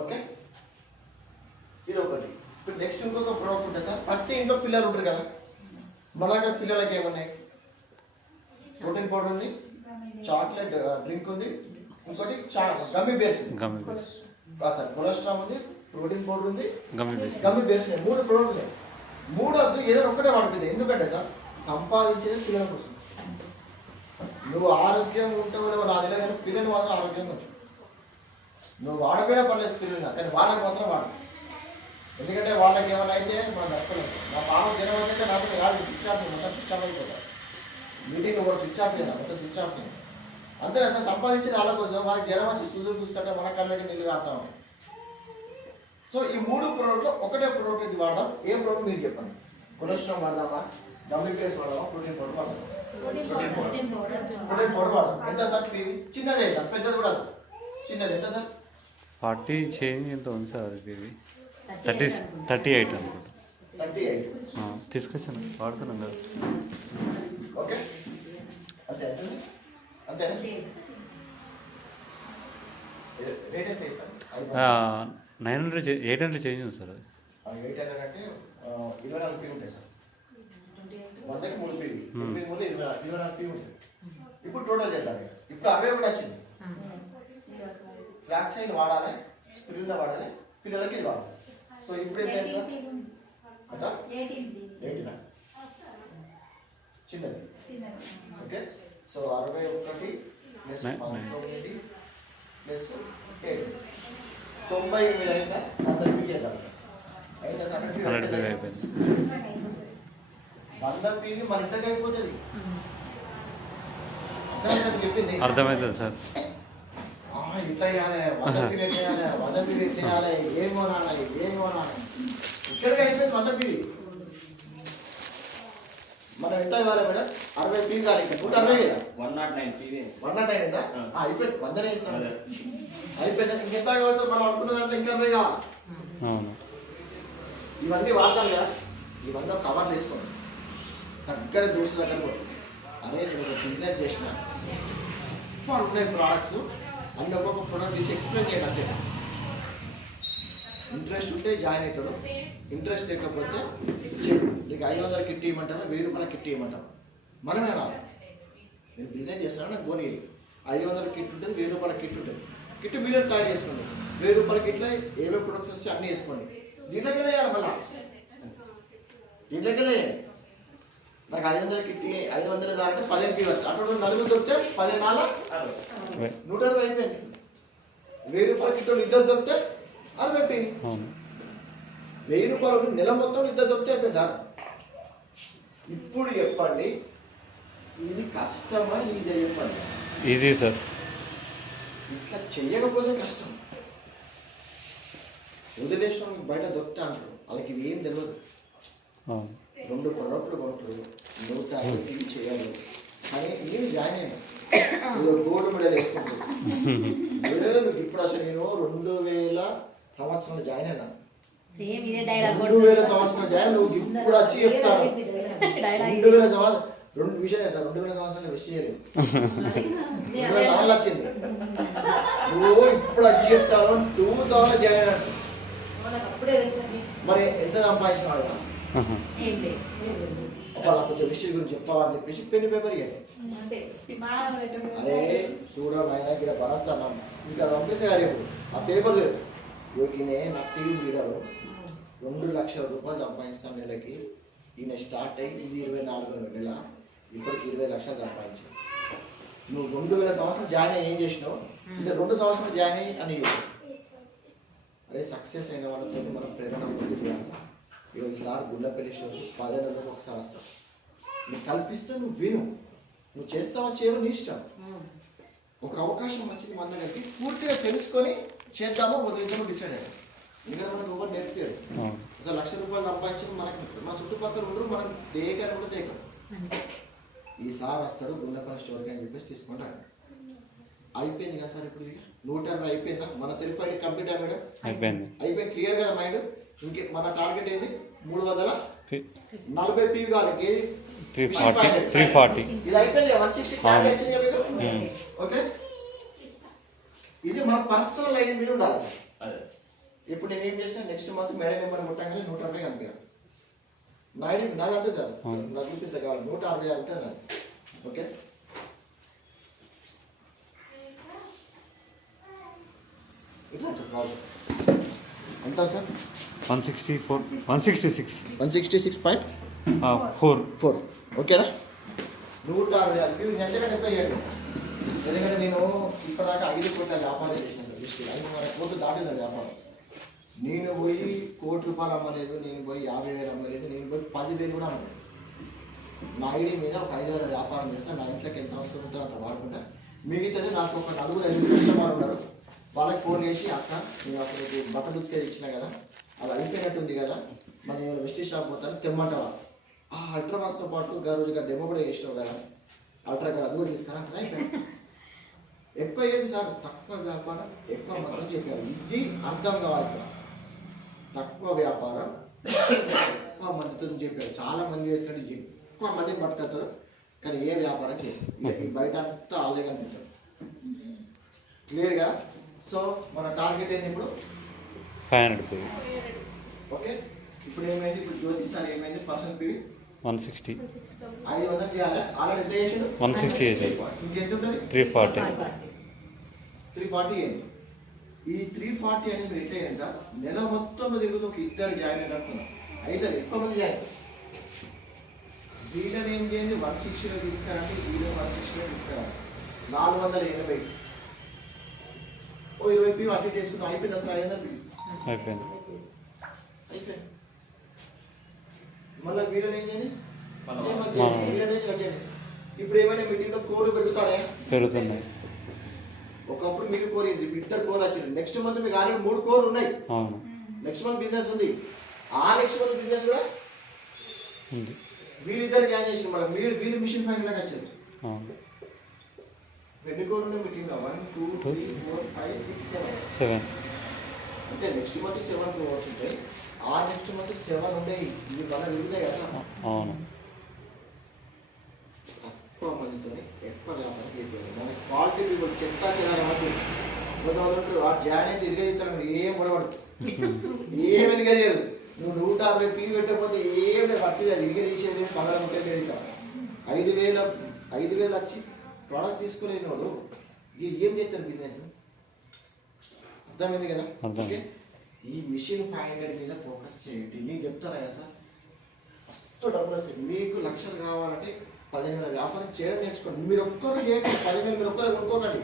ఓకే, ఇది ఒకటి. ఇప్పుడు నెక్స్ట్ ఇంకొక ప్రోడక్ట్ ఉంటుంది సార్. ప్రతి ఇంట్లో పిల్లలు ఉంటారు కదా, మన దగ్గర పిల్లలకి ఏమున్నాయి? ప్రోటీన్ పౌడర్ ఉంది, చాక్లెట్ డ్రింక్ ఉంది, ఇంకోటి గమ్మీ బేర్స్ కాదు సార్, కొలెస్ట్రాల్ ఉంది, ప్రోటీన్ పౌడర్ ఉంది, గమ్మీ బేర్స్ ఉన్నాయి. 3 ప్రోడక్ట్ ఉన్నాయి. 3 వద్దు, ఏదో ఒక్కటే వాడుతుంది. ఎందుకంటే సార్ సంపాదించేది పిల్లల కోసం. నువ్వు ఆరోగ్యంగా ఉంటావు నా దగ్గర, కానీ పిల్లలు మాత్రం ఆరోగ్యంగా వచ్చు. నువ్వు వాడపోయినా పర్లేదు పిల్లలు, కానీ వాళ్ళకి మాత్రం వాడు. ఎందుకంటే వాళ్ళకి ఏమైనా అయితే మనం తప్పలేదు. నా పాప జనం అయితే నాకు కాదు, స్విచ్ ఆఫ్ మొత్తం స్విచ్ ఆఫ్ అయిపోతారు. మీటింగ్ కూడా స్విచ్ ఆఫ్ లేదా, మొత్తం స్విచ్ ఆఫ్ లేదు. అంతే అసలు సంపాదించేది వాళ్ళ కోసం. వాళ్ళకి జనం వచ్చి సూదులు కూస్తుంటే మన కళ్ళకి నీళ్ళు కాడుతూ ఉంటాయి. సో ఈ 3 ప్రోడక్ట్లో ఒకటే ప్రోడక్ట్ ఇది వాడదాం. ఏ ప్రోడక్ట్ మీరు చెప్పండి. కొలెస్ట్రాల్ వాడదామా, డబ్ల్యూపీఎస్ వాడదామా, ప్రోటీన్ పౌడర్ వాడదాం? ప్రోటీన్ పౌడర్ వాడదాం. ఎంత సార్ పీవీ? చిన్నది వేద్దాం, పెద్దది కూడా చిన్నది. ఎంత సార్? 40 చేంజ్ ఎంత ఉంది సార్? ఇది 38 అనుకుంటా. 38 తీసుకొచ్చాను, వాడుతున్నాం కదా. ఓకే, అంతే అంతే అంతేనా? రేట్ ఎంత? 800 చేంజ్ ఉంది సార్. అది 800 అంటే 24 పీ ఉంటాయి సార్. 100కి 3 పీ, 24 పీ ఉంటాయి. ఇప్పుడు టోటల్ చేద్దాం. ఇప్పుడు 60 కూడా వచ్చింది. ఫ్లాక్స్ సైడ్ వాడాలి, స్పిరులినా వాడాలి, పిల్లలకి ఇది వాడాలి. సో ఇప్పుడు ఏం చేయాలి సార్? అంతా 18 చిన్నది. ఓకే, సో 61 ప్లస్ 19 ప్లస్ 8 98 అయింది సార్. 100 పీ చేద్దాం. అయితే సార్ 100 అయిపోయింది. 100 పీని మన ఇంట్లోకి అయిపోతుంది. చెప్పింది అర్థమవుతుంది సార్. ఇట్లా చేయాలి, 100 పీ పెట్టేయాలి, 100 పీ పెట్టేయాలి, ఏం కొనాలి. ఇక్కడికి అయిపోయింది 100 పీ. మనం ఎంత ఇవ్వాలి మేడం? 60 పీ కాదు, 160 కదా, 109 పీవీ. 109 అయిందా? అయిపోయింది, 100 అయిపోయింది. ఇంకెంత కావాలి సార్? మనం అనుకున్న దాంట్లో ఇంకా 40 కావాలి. అవును, ఇవన్నీ వాడతారు కదా, ఇవన్నీ కవర్ చేసుకోండి. దగ్గర దోస్తు దగ్గర పోతుంది. అరే నేను ఒక బిజినెస్ చేసిన, సూపర్ ఉన్నాయి ప్రోడక్ట్స్ అన్ని, ఒక్కొక్క ప్రోడక్ట్ తీసి ఎక్స్ప్లెయిన్ చేయండి. అంతే. ఇంట్రెస్ట్ ఉంటే జాయిన్ అవుతాడు, ఇంట్రెస్ట్ లేకపోతే చెప్పు. నీకు 500 కిట్ ఇవ్వమంటావా, 1000 రూపాయల కిట్ ఇవ్వమంటావా? మనమే రాదు. నేను బిజినెస్ చేస్తాను, నాకు బోని 500 కిట్ ఉంటుంది, 1000 రూపాయల కిట్ ఉంటుంది. కిట్ మీరే తయారు చేసుకోండి. 1000 రూపాయల కిట్లో ఏవే ప్రొడక్ట్స్ వస్తే అన్నీ వేసుకోండి. దీంట్లోకి వేయాలి, మళ్ళీ దీంట్లోకి వేయాలి. నాకు 500 కిట్ 500 దాంట్లో 15 పీ వస్తుంది. అటు నలుగురు దొరికితే 15 160 అయిపోయింది. 1000 రూపాయల కిట్ ఇద్దరు దొరికితే 60 అయిపోయింది. 1000 రూపాయలు నెల మొత్తం ఇద్దరు దొరికితే అయిపోయింది సార్. ఇప్పుడు చెప్పండి, ఇది కష్టమా ఈజీ? చెప్పండి. Easy sir. ఇట్లా చెయ్యకపోతే కష్టం. వదిలేసిన బయట దొరికితే అంటారు, వాళ్ళకి ఇవి ఏం తెలియదు. 2 ప్రొడక్ట్లు కొంటారు, 150 చేయాలి. కానీ నేను జాయిన్ అయినా గోల్డ్ మెడల్ వేసుకుంటాను. ఇప్పుడు అసలు నేను 2000 సంవత్సరంలో జాయిన్ అయినా. 2000 సంవత్సరం జాయిన్, నువ్వు ఇప్పుడు వచ్చి చెప్తాను 2000 సంవత్సరం. 2 విషయాలు సార్, 2000 సంవత్సరాలు వెస్ట్ చేయలేదు. 2004 వచ్చింది, నువ్వు ఇప్పుడు వచ్చి చెప్తాను 2000 జాయిన్ అయినట్టు. మరి ఎంత సంపాదిస్తున్నాడు? వాళ్ళ కొంచెం విషయం గురించి చెప్పాలని చెప్పేసి పెన్ పేపర్ ఇవ్వండి. అరే చూడండి ఆయన ఇక్కడ భరోసా ఇంకా పంపిస్తే గారు ఆ పేపర్ ఈయన నా టీవీ లీడరు 2 లక్షల రూపాయలు సంపాదిస్తాను నెలకి. ఈయన స్టార్ట్ అయ్యి ఇది 24వ నెల, ఇప్పటికి 20 లక్షలు సంపాదించావు. నువ్వు 2000 సంవత్సరం జాయిన్ అయ్యి ఏం చేసినావు? ఇంకా 2 సంవత్సరాలు జాయిన్ అయ్యి అని చేసావు. అరే సక్సెస్ అయిన వాళ్ళతో మనం ప్రేరణ పొందుతున్నాం. ఈసారి గుండెపల్లి షో 10 నెలలకు ఒకసారి వస్తావు. నువ్వు కల్పిస్తే నువ్వు విను. నువ్వు చేస్తావా చేయవు నీ ఇష్టం. ఒక అవకాశం వచ్చింది మన దగ్గరికి, పూర్తిగా తెలుసుకొని చేద్దామో వదిలిద్దామో డిసైడ్ అయ్యారు. ఇంకా మనకు ఎవరు నేర్పారు. అసలు 1,00,000 రూపాయలు సంపాదించిన మనకి మన చుట్టుపక్కల ఉండరు, మనం దేకని కూడా దేకం. ఈసారి వస్తాడు గుండెపల్లి స్టోర్కి అని చెప్పేసి తీసుకుంటాడు. అయిపోయింది కదా సార్, ఇప్పుడు 120 అయిపోయిందా? మన సెల్ఫ్ ఐడి కంప్లీట్ అయ్యాడు, అయిపోయింది క్లియర్ కదా మైండ్. ఇంకే మన టార్గెట్ ఏంది 340 పీవీ కావాలి, 340. ఇది అయిపోయింది 160 వచ్చింది మీకు. ఓకే, ఇది మన పర్సనల్ ఐడి మీద ఉండాలి సార్. ఇప్పుడు నేను ఏం చేస్తాను, నెక్స్ట్ మంత్ మేడం నెంబర్ కొట్టగానే 160 కనిపించాలి. నా ఐడి నాదంటే సార్ నాకు చూపిస్తా కావాలి 160 ఉంటుంది నాది. ఓకే, ఇట్లా సార్ కావాలి ఎంత సార్? 166.4. ఓకేనా? 160 ఎంతకంటే 70. ఎందుకంటే నేను ఇప్పటిదాకా 5 కోట్ల వ్యాపారం చేసినాను సార్. 5 కోట్లు దాటిన వ్యాపారం. నేను పోయి ₹1,00,00,000 అమ్మలేదు, నేను పోయి 50,000 అమ్మలేదు, నేను పోయి 10,000 కూడా అమ్మలేదు. నా ఐడి మీద ఒక 5,000 వ్యాపారం చేస్తాను. నా ఇంట్లోకి ఎంత అవసరం ఉంటుందో అంత వాడుకుంటా. మిగతాది నాకు ఒక 4-5 కస్టమర్ ఉన్నారు, వాళ్ళకి ఫోన్ చేసి అక్క నేను అసలు బట్టలు ఉతికేది ఇచ్చిన కదా, అది అయిపోయినట్టుంది కదా, మరి నేను వెస్టీ షాప్ పోతాను తెమ్మంటావా? ఆ అల్ట్రావాస్తో పాటు రోజుగా డెమో కూడా చేసినావు కదా, అల్ట్రా అది కూడా తీసుకురా అంటే అయిపోయింది. ఎక్కువ ఏది సార్, తక్కువ వ్యాపారం ఎక్కువ మొత్తం చెప్పారు. ఇది అర్థం కావాలి ఇక్కడ. తక్కువ వ్యాపారం ఎక్కువ మందితో చెప్పారు. చాలా మంది చేసినట్టు ఎక్కువ మందిని పట్టుకొస్తారు, కానీ ఏ వ్యాపారం చేయరు. బయట అంతా ఆలే కనిపిస్తారు. క్లియర్గా? సో మన టార్గెట్ ఏంటి ఇప్పుడు? 500 ఓకే, ఇప్పుడు ఏమైంది? ఇప్పుడు జ్యోతి సార్ ఏమైంది? Person PV 160. 500 చేయాలి. ఆల్రెడీ ఎంత చేసాడు? 160 చేసాడు. ఇంకెంత ఉంటుంది? 340 ఏంటి? ఈ 340 అనేది మీరు ఎట్లా చేయండి సార్, నెల మొత్తంలో తిరుగుతూ ఒక 2 జాయిన్ అయిన అనుకున్నాం. అయితే ఎక్కువ మంది జాయిన్. వీళ్ళని ఏం చేయండి, 160లో తీసుకురండి, వీళ్ళని 160లో తీసుకురండి. 480 20 పీ అటు చేసుకున్నాం. అయిపోయింది అసలు 500 అయిపోయింది. మళ్ళీ వీళ్ళని ఏం చేయండి, వీళ్ళని చేయండి. ఇప్పుడు ఏమైనా మీటింగ్లో కోర్లు పెరుగుతున్నాయి. ఒకప్పుడు మీకు కోర్ ఇది 2 కోర్ వచ్చింది. నెక్స్ట్ మంత్ మీకు ఆల్రెడీ 3 కోర్లు ఉన్నాయి. నెక్స్ట్ మంత్ బిజినెస్ ఉంది. ఆ నెక్స్ట్ మంత్ బిజినెస్ కూడా వీళ్ళిద్దరు జాయిన్ చేసి మళ్ళీ వీళ్ళు మిషన్ ఫైన్ లాగా వచ్చారు. ఎన్ని కోర్లు ఉన్నాయి మీ టీంలో? 1 2 3 4 5 6 7. అంటే నెక్స్ట్ మంత్ 7 కోర్స్ ఉంటాయి. ఆ నెక్స్ట్ మంత్ 7 ఉంటాయి. ఇవి మనం విరుగుతాయి కదా. అవును, ఎక్కువ మందితో ఎక్కువ వ్యాపారం చేయాలి. మన క్వాలిటీ కూడా చెత్తా చెదాలి. కొంతమంది వాడు జాయిన్ అయితే తిరిగేది మీరు ఏం పొడవడు, ఏం వెనుగలేదు. నువ్వు 160 పీ పెట్టకపోతే ఏం లేదు, పట్టి తిరిగి తీసేది 15 పెరుగుతావు. 5,000 వచ్చి ప్రోడక్ట్ తీసుకోలేని వాడు ఏం చేస్తారు బిజినెస్? అర్థమైంది కదా? ఓకే, ఈ మిషన్ 500 మీద ఫోకస్ చేయండి. నేను చెప్తాను కదా సార్, ఫస్ట్ డబ్బులు వస్తాయి. మీకు 1,00,000 కావాలంటే 10,000 వ్యాపారం చేయడం నేర్చుకోండి. మీరు ఒక్కరు చేయండి. 10,000 మీరు ఒక్కరు కొనుక్కోకండి.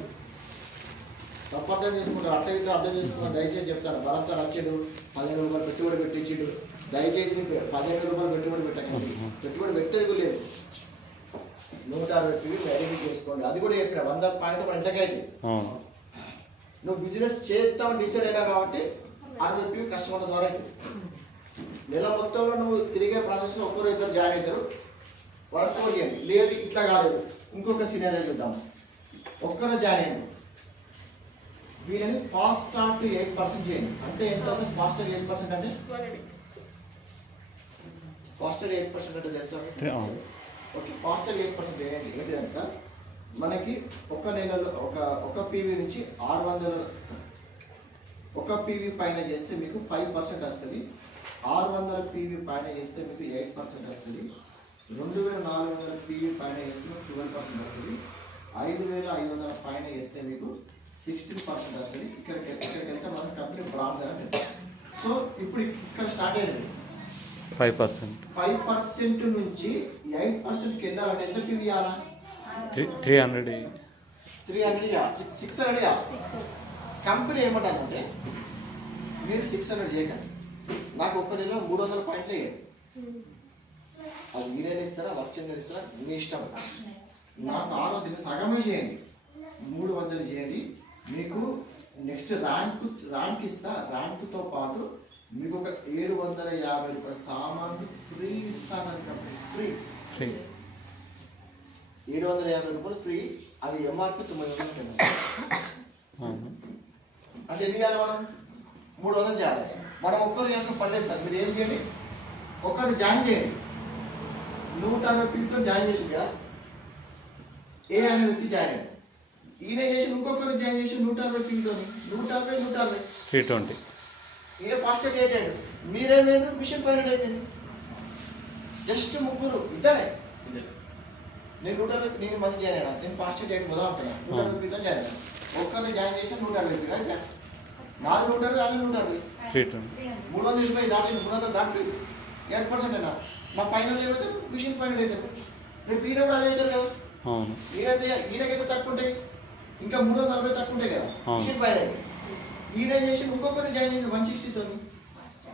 తప్పు అర్థం చేసుకుంటారు. అర్థం చేసుకుంటారు. దయచేసి చెప్తాను, భరోసా వచ్చాడు 15,000 రూపాయలు పెట్టుబడి పెట్టించాడు. దయచేసి 15,000 రూపాయలు పెట్టుబడి పెట్టకండి. పెట్టుబడి పెట్టేది లేదు. 160 పీ ఐడెంటిఫై చేసుకోండి. అది కూడా చెప్పిన 100 పాయింట్ మన ఇంతకైతే నువ్వు బిజినెస్ చేద్దామని డిసైడ్ అయినా కాబట్టి 60 పీ కస్టమర్ల ద్వారా అవుతుంది. నెల మొత్తంలో నువ్వు తిరిగే ప్రాసెస్లో ఒక్కరు 2 జాయిన్ అవుతారు. వాళ్ళకి ఫోన్ చేయండి. లేదు ఇట్లా కాలేదు, ఇంకొక సినారియో చూద్దాం. ఒక్కరు జాయిన్ అయ్యండి. వీళ్ళని ఫాస్ట్ స్టార్ట్ 8% చేయండి. అంటే ఎంత ఫాస్ట్ 8% అంటే? ఫాస్ట్ 8% అంటే తెలుసా? ఓకే, ఫాస్ట్ 8% ఏంటిదంటే సార్, మనకి ఒక నెలలో ఒక పీవీ నుంచి 600 ఒక పీవీ పైన చేస్తే మీకు 5% వస్తుంది. 600 పీవీ పైన చేస్తే మీకు 8% వస్తుంది. 2,400 పీవీ పైన చేస్తే మీకు 12% వస్తుంది. 5,500 పైన చేస్తే మీకు 16% వస్తుంది. ఇక్కడికి వెళ్తే మనం కంపెనీ బ్రాంచ్ అని పెడతాం. సో ఇప్పుడు ఇక్కడ స్టార్ట్ అయ్యింది 5% నుంచి 8%కి వెళ్ళాలంటే ఎంత పీవీ ఇవ్వాలా? 300 600. కంపెనీ ఏమంటుందంటే మీరు 600 చేయకండి, నాకు ఒక్క నెలలో 300 పాయింట్లు వేయండి. అది మీరేనా ఇస్తారా, వర్క్ చెందిన ఇస్తారా, మీ ఇష్టం. నాకు 6వ దీన్ని సగమే చేయండి, 300 చేయండి. మీకు నెక్స్ట్ ర్యాంక్ ఇస్తా. ర్యాంకుతో పాటు మీకు ఒక 750 రూపాయల సామాన్లు ఫ్రీ ఇస్తానని కంపెనీ. ఫ్రీ ఫ్రీ 750 రూపాయలు ఫ్రీ. అది ఎంఆర్పి 900 ఉంటుంది. అంటే ఎన్ని చేయాలి మనం? 300 చేయాలి. మనం ఒక్కరు చేస్తాం పర్లేదు సార్. మీరు ఏం చేయండి, ఒక్కరిని జాయిన్ చేయండి. 160 పీపుల్తో జాయిన్ చేసి కదా, ఏ అనే వ్యక్తి జాయిన్ అయ్యాడు. ఈయన చేసి ఇంకొకరు జాయిన్ చేసి 160 పీపుల్తో 160 320. ఈయన ఫాస్ట్ ఎయిట్ అయ్యాడు. మీరేమైనా మిషన్ 500 అయిపోయింది. జస్ట్ ముగ్గురు ఇద్దరే. నేను 160 నేను మంచి జాయిన్ అయినా, నేను ఫాస్ట్ ఎయిట్ మొదలు అంటున్నాను. 160 పీపుల్తో జాయిన్ అయినా. ఒక్కరిని జాయిన్ చేసి 160 అయితే 400 ఆయన 160 320 దాటింది. 300 దాటింది 8% అయినా. నా పైన ఏమైతే మిషన్ 500 అవుతారు. రేపు ఈయన కూడా అదే అవుతారు కదా. అవును, ఈయనకైతే తక్కువ ఉంటాయి, ఇంకా 340 తక్కువ ఉంటాయి కదా మిషన్ 500. ఈయన చేసి ఇంకొకరిని జాయిన్ చేసిన 160తో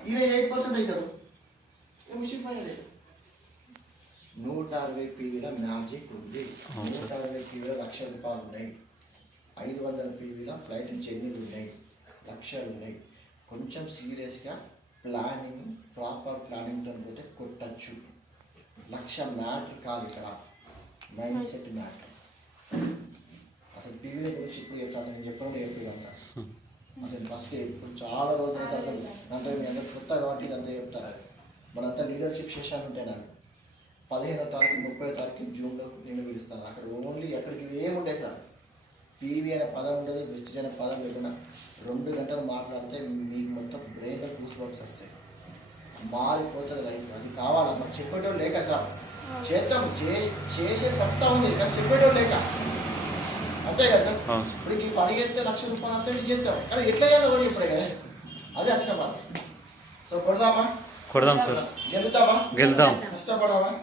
ఈయన 8% అవుతారు. మిషన్ 500. 160 పీవీల మ్యాజిక్ ఉంది. 160 పీవీల 1,00,000 రూపాయలు ఉన్నాయి. 500 పీవీల ఫ్లైట్ జర్నీలు ఉన్నాయి, లక్షలు ఉన్నాయి. కొంచెం సీరియస్గా ప్లానింగ్, ప్రాపర్ ప్లానింగ్తో పోతే కొట్టచ్చు. 1,00,000 మ్యాటర్ కాదు ఇక్కడ, మైండ్ సెట్ మ్యాటర్. అసలు పీవీల గురించి ఇప్పుడు చెప్తాను, నేను చెప్పండి చెప్పేదంతా. అసలు ఫస్ట్ ఇప్పుడు చాలా రోజుల తర్వాత అంటే మీ అందరూ కొత్త కాబట్టి ఇదంతా చెప్తారు. మనంతా లీడర్షిప్ సెషన్ ఉంటాయి. నాకు 15వ తారీఖు 30వ తారీఖు జూన్లో నేను పిలుస్తాను. అక్కడ ఓన్లీ ఎక్కడికి ఏముండే సార్, పీవీ అనే పదం ఉండదు, వెస్టేజ్ అనే పదం లేకుండా 2 గంటలు మాట్లాడితే మీకు మొత్తం బ్రెయిన్లో గూస్ బంప్స్ వస్తాయి. మారిపోతుంది లైఫ్. అది కావాలా? మరి చెప్పేటోళ్ళు లేక సార్. చేద్దాం, చేసే సత్తా ఉంది కానీ చెప్పేటోళ్ళు లేక, అంతే కదా సార్. ఇప్పుడు ఈ పని చేస్తే 1,00,000 రూపాయలు అంతా చేద్దాం, కానీ ఎట్లా చేయాలో కూడా ఇప్పుడే కదా. అదే వచ్చిన బాధ. సో కొడదాం సార్, గెలుద్దాం,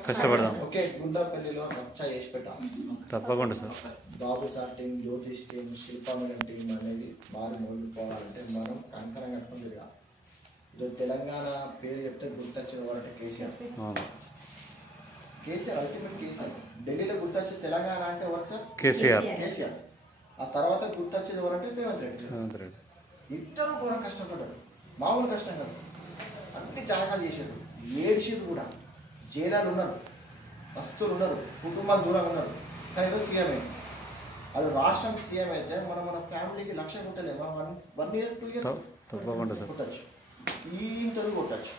కష్టపడదాం. ఓకే, గుండాపల్లిలో రచ్చ చేసి పెట్టాలి తప్పకుండా సార్. బాబు సార్ టీం, జ్యోతిష్ టీం, శిల్పా మేడం టీం అనేది బాగా మొదలుకోవాలంటే మనం కంకణం కట్టుకుని తిరగాలి. ఇది తెలంగాణ పేరు చెప్తే గుర్తొచ్చిన వారంటే కేసీఆర్. కేసీఆర్ అల్టిమేట్ కేసీఆర్. ఢిల్లీలో గుర్తొచ్చే తెలంగాణ అంటే ఎవరు సార్? కేసీఆర్. ఆ తర్వాత గుర్తొచ్చేది ఎవరంటే రేవంత్ రెడ్డి. ఇద్దరు ఘోరం కష్టపడ్డారు, మామూలు కష్టం కాదు. అన్ని త్యాగాలు చేశారు, ఏడ్చిరు కూడా. జైలాలు ఉన్నారు, వస్తువులు ఉన్నారు, కుటుంబాలు దూరంగా ఉన్నారు. కానీ ఏదో సీఎం అయింది. అది రాష్ట్రం సీఎం అయితే మన ఫ్యామిలీకి 1,00,000 కొట్టలేమా? 1 year 2 years తప్పకుండా సార్ కొట్టచ్చు. ఈతను కొట్టచ్చు,